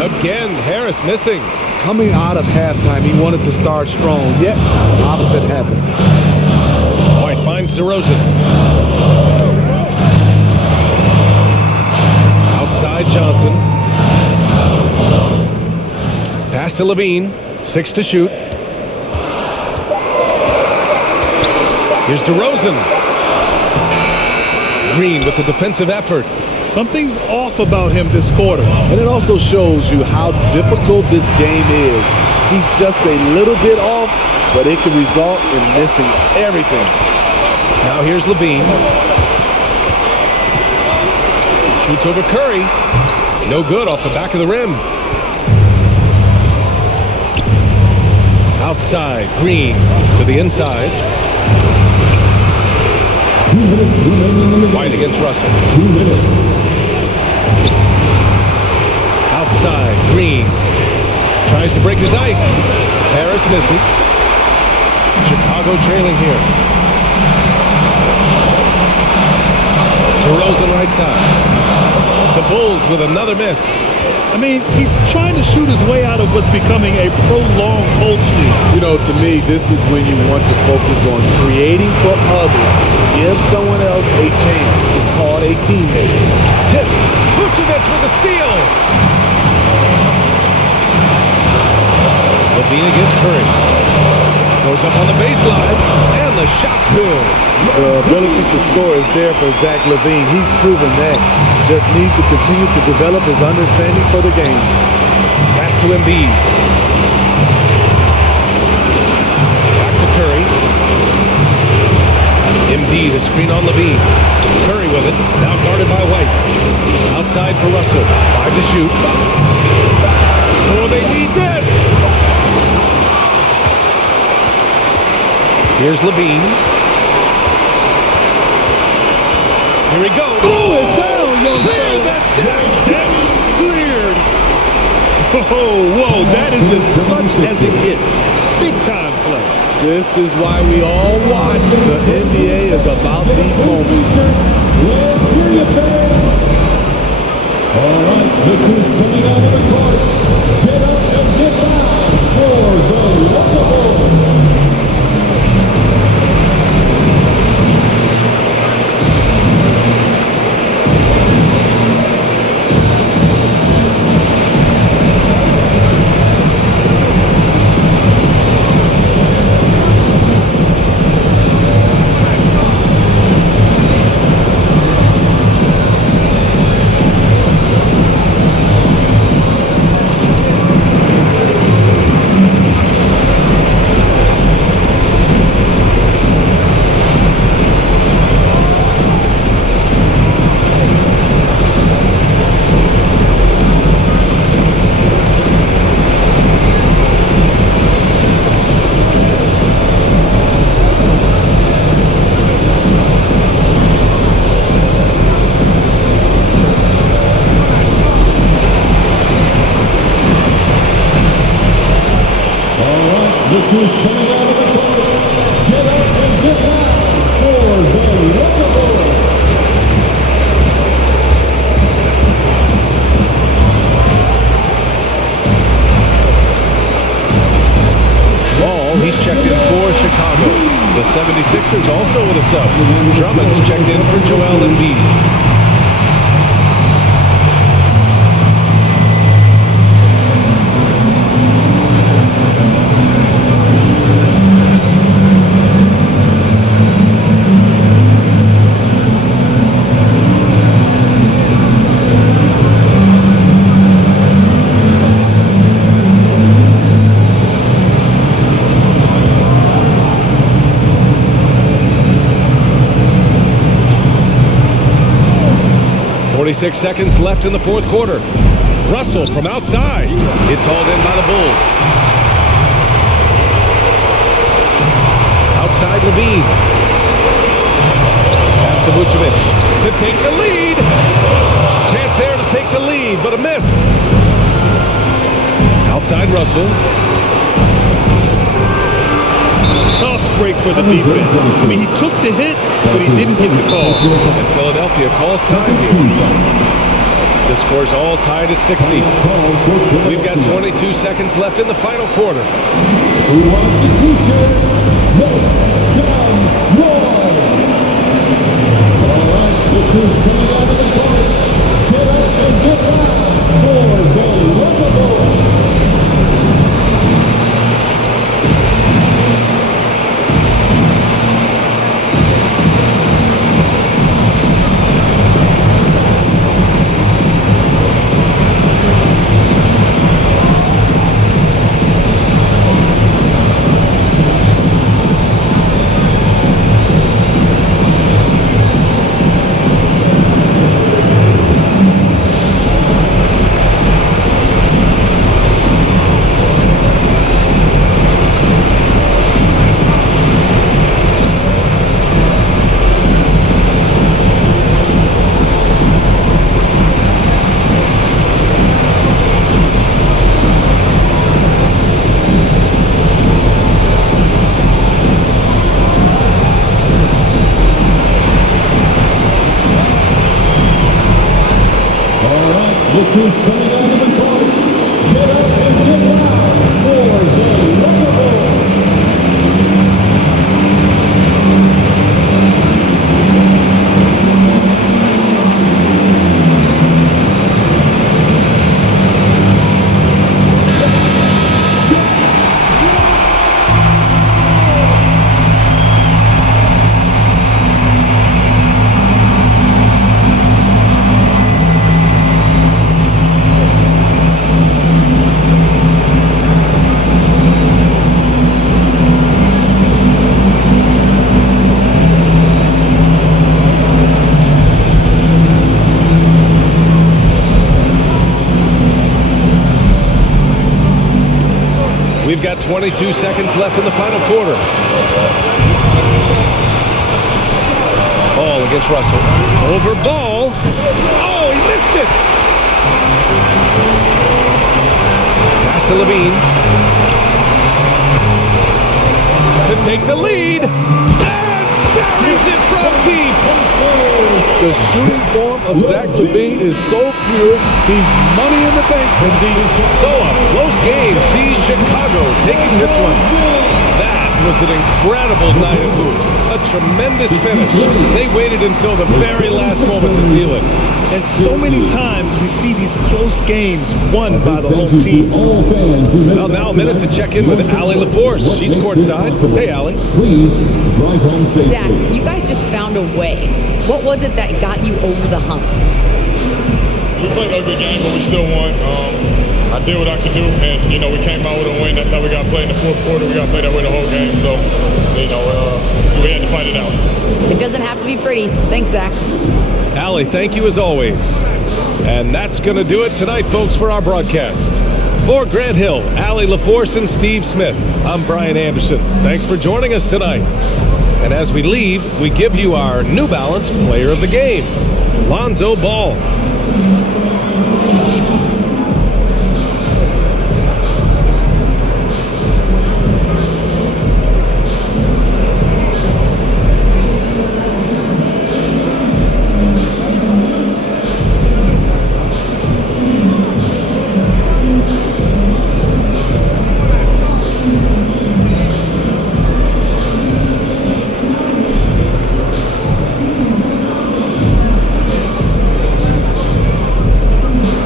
Again, Harris missing. Coming out of halftime, he wanted to start strong, yet the opposite happened. White finds DeRozan. Outside Johnson. to Levine. 6 to shoot. Here's DeRozan. Green with the defensive effort. Something's off about him this quarter. And it also shows you how difficult this game is. He's just a little bit off, but it can result in missing everything. Now here's Levine. Shoots over Curry. No good off the back of the rim. Outside, Green to the inside. White against Russell. Outside, Green tries to break his ice. Harris misses. Chicago trailing here. DeRozan right side. The Bulls with another miss. I mean, he's trying to shoot his way out of what's becoming a prolonged cold streak. You know, to me, this is when you want to focus on creating for others. Give someone else a chance. It's called a teammate. Tipped. Vucevic with a steal. Levine against Curry. Goes up on the baseline, and the shot's good. The ability to score is there for Zach LaVine. He's proven that. Just needs to continue to develop his understanding for the game. Pass to Embiid. Back to Curry. Embiid, a screen on Levine. Curry with it, now guarded by White. Outside for Russell. 5 to shoot. Oh, they need this! Here's Levine. Here we go. Oh, it's down, young Clear that down. That's cleared. Whoa, that is as clutch as it gets. Big time play. This is why we all watch. The NBA is about these moments. All right, look who's coming out of the court. Get up and get down for the Wolves. 76ers also with a sub. Drummond's checked in for Joel Embiid. Six seconds left in the fourth quarter. Russell from outside. It's hauled in by the Bulls. Outside Levine. Pass to Vucevic to take the lead. Chance there to take the lead, but a miss. Outside Russell. Tough break for the defense. I mean, he took the hit, but he didn't get the call. And Philadelphia calls time here. The score's all tied at 60. We've got 22 seconds left in the final quarter. Look who's coming out of the court. Get up and get loud for the Lovable. We've got 22 seconds left in the final quarter. Ball against Russell. Over ball. Oh, he missed it. Pass to Levine. To take the lead. And buries it from deep. The shooting form of Zach LaVine is so pure, he's money in the bank from deep. So a close game sees Chicago taking this one. That was an incredible night of hoops. A tremendous finish. They waited until the very last moment to seal it. And so many times we see these close games won by the home team. Well, now a minute to check in with Allie LaForce. She's courtside. Hey, Allie. Please drive home safely. Zach, you guys just found a way. What was it that got you over the hump? We played a good game, but we still won. I did what I could do, and, you know, we came out with a win. That's how we got to play in the fourth quarter. We got to play that way the whole game. So, you know, we had to fight it out. It doesn't have to be pretty. Thanks, Zach. Allie, thank you as always. And that's going to do it tonight, folks, for our broadcast. For Grant Hill, Allie LaForce, and Steve Smith, I'm Brian Anderson. Thanks for joining us tonight. And as we leave, we give you our New Balance Player of the Game, Lonzo Ball.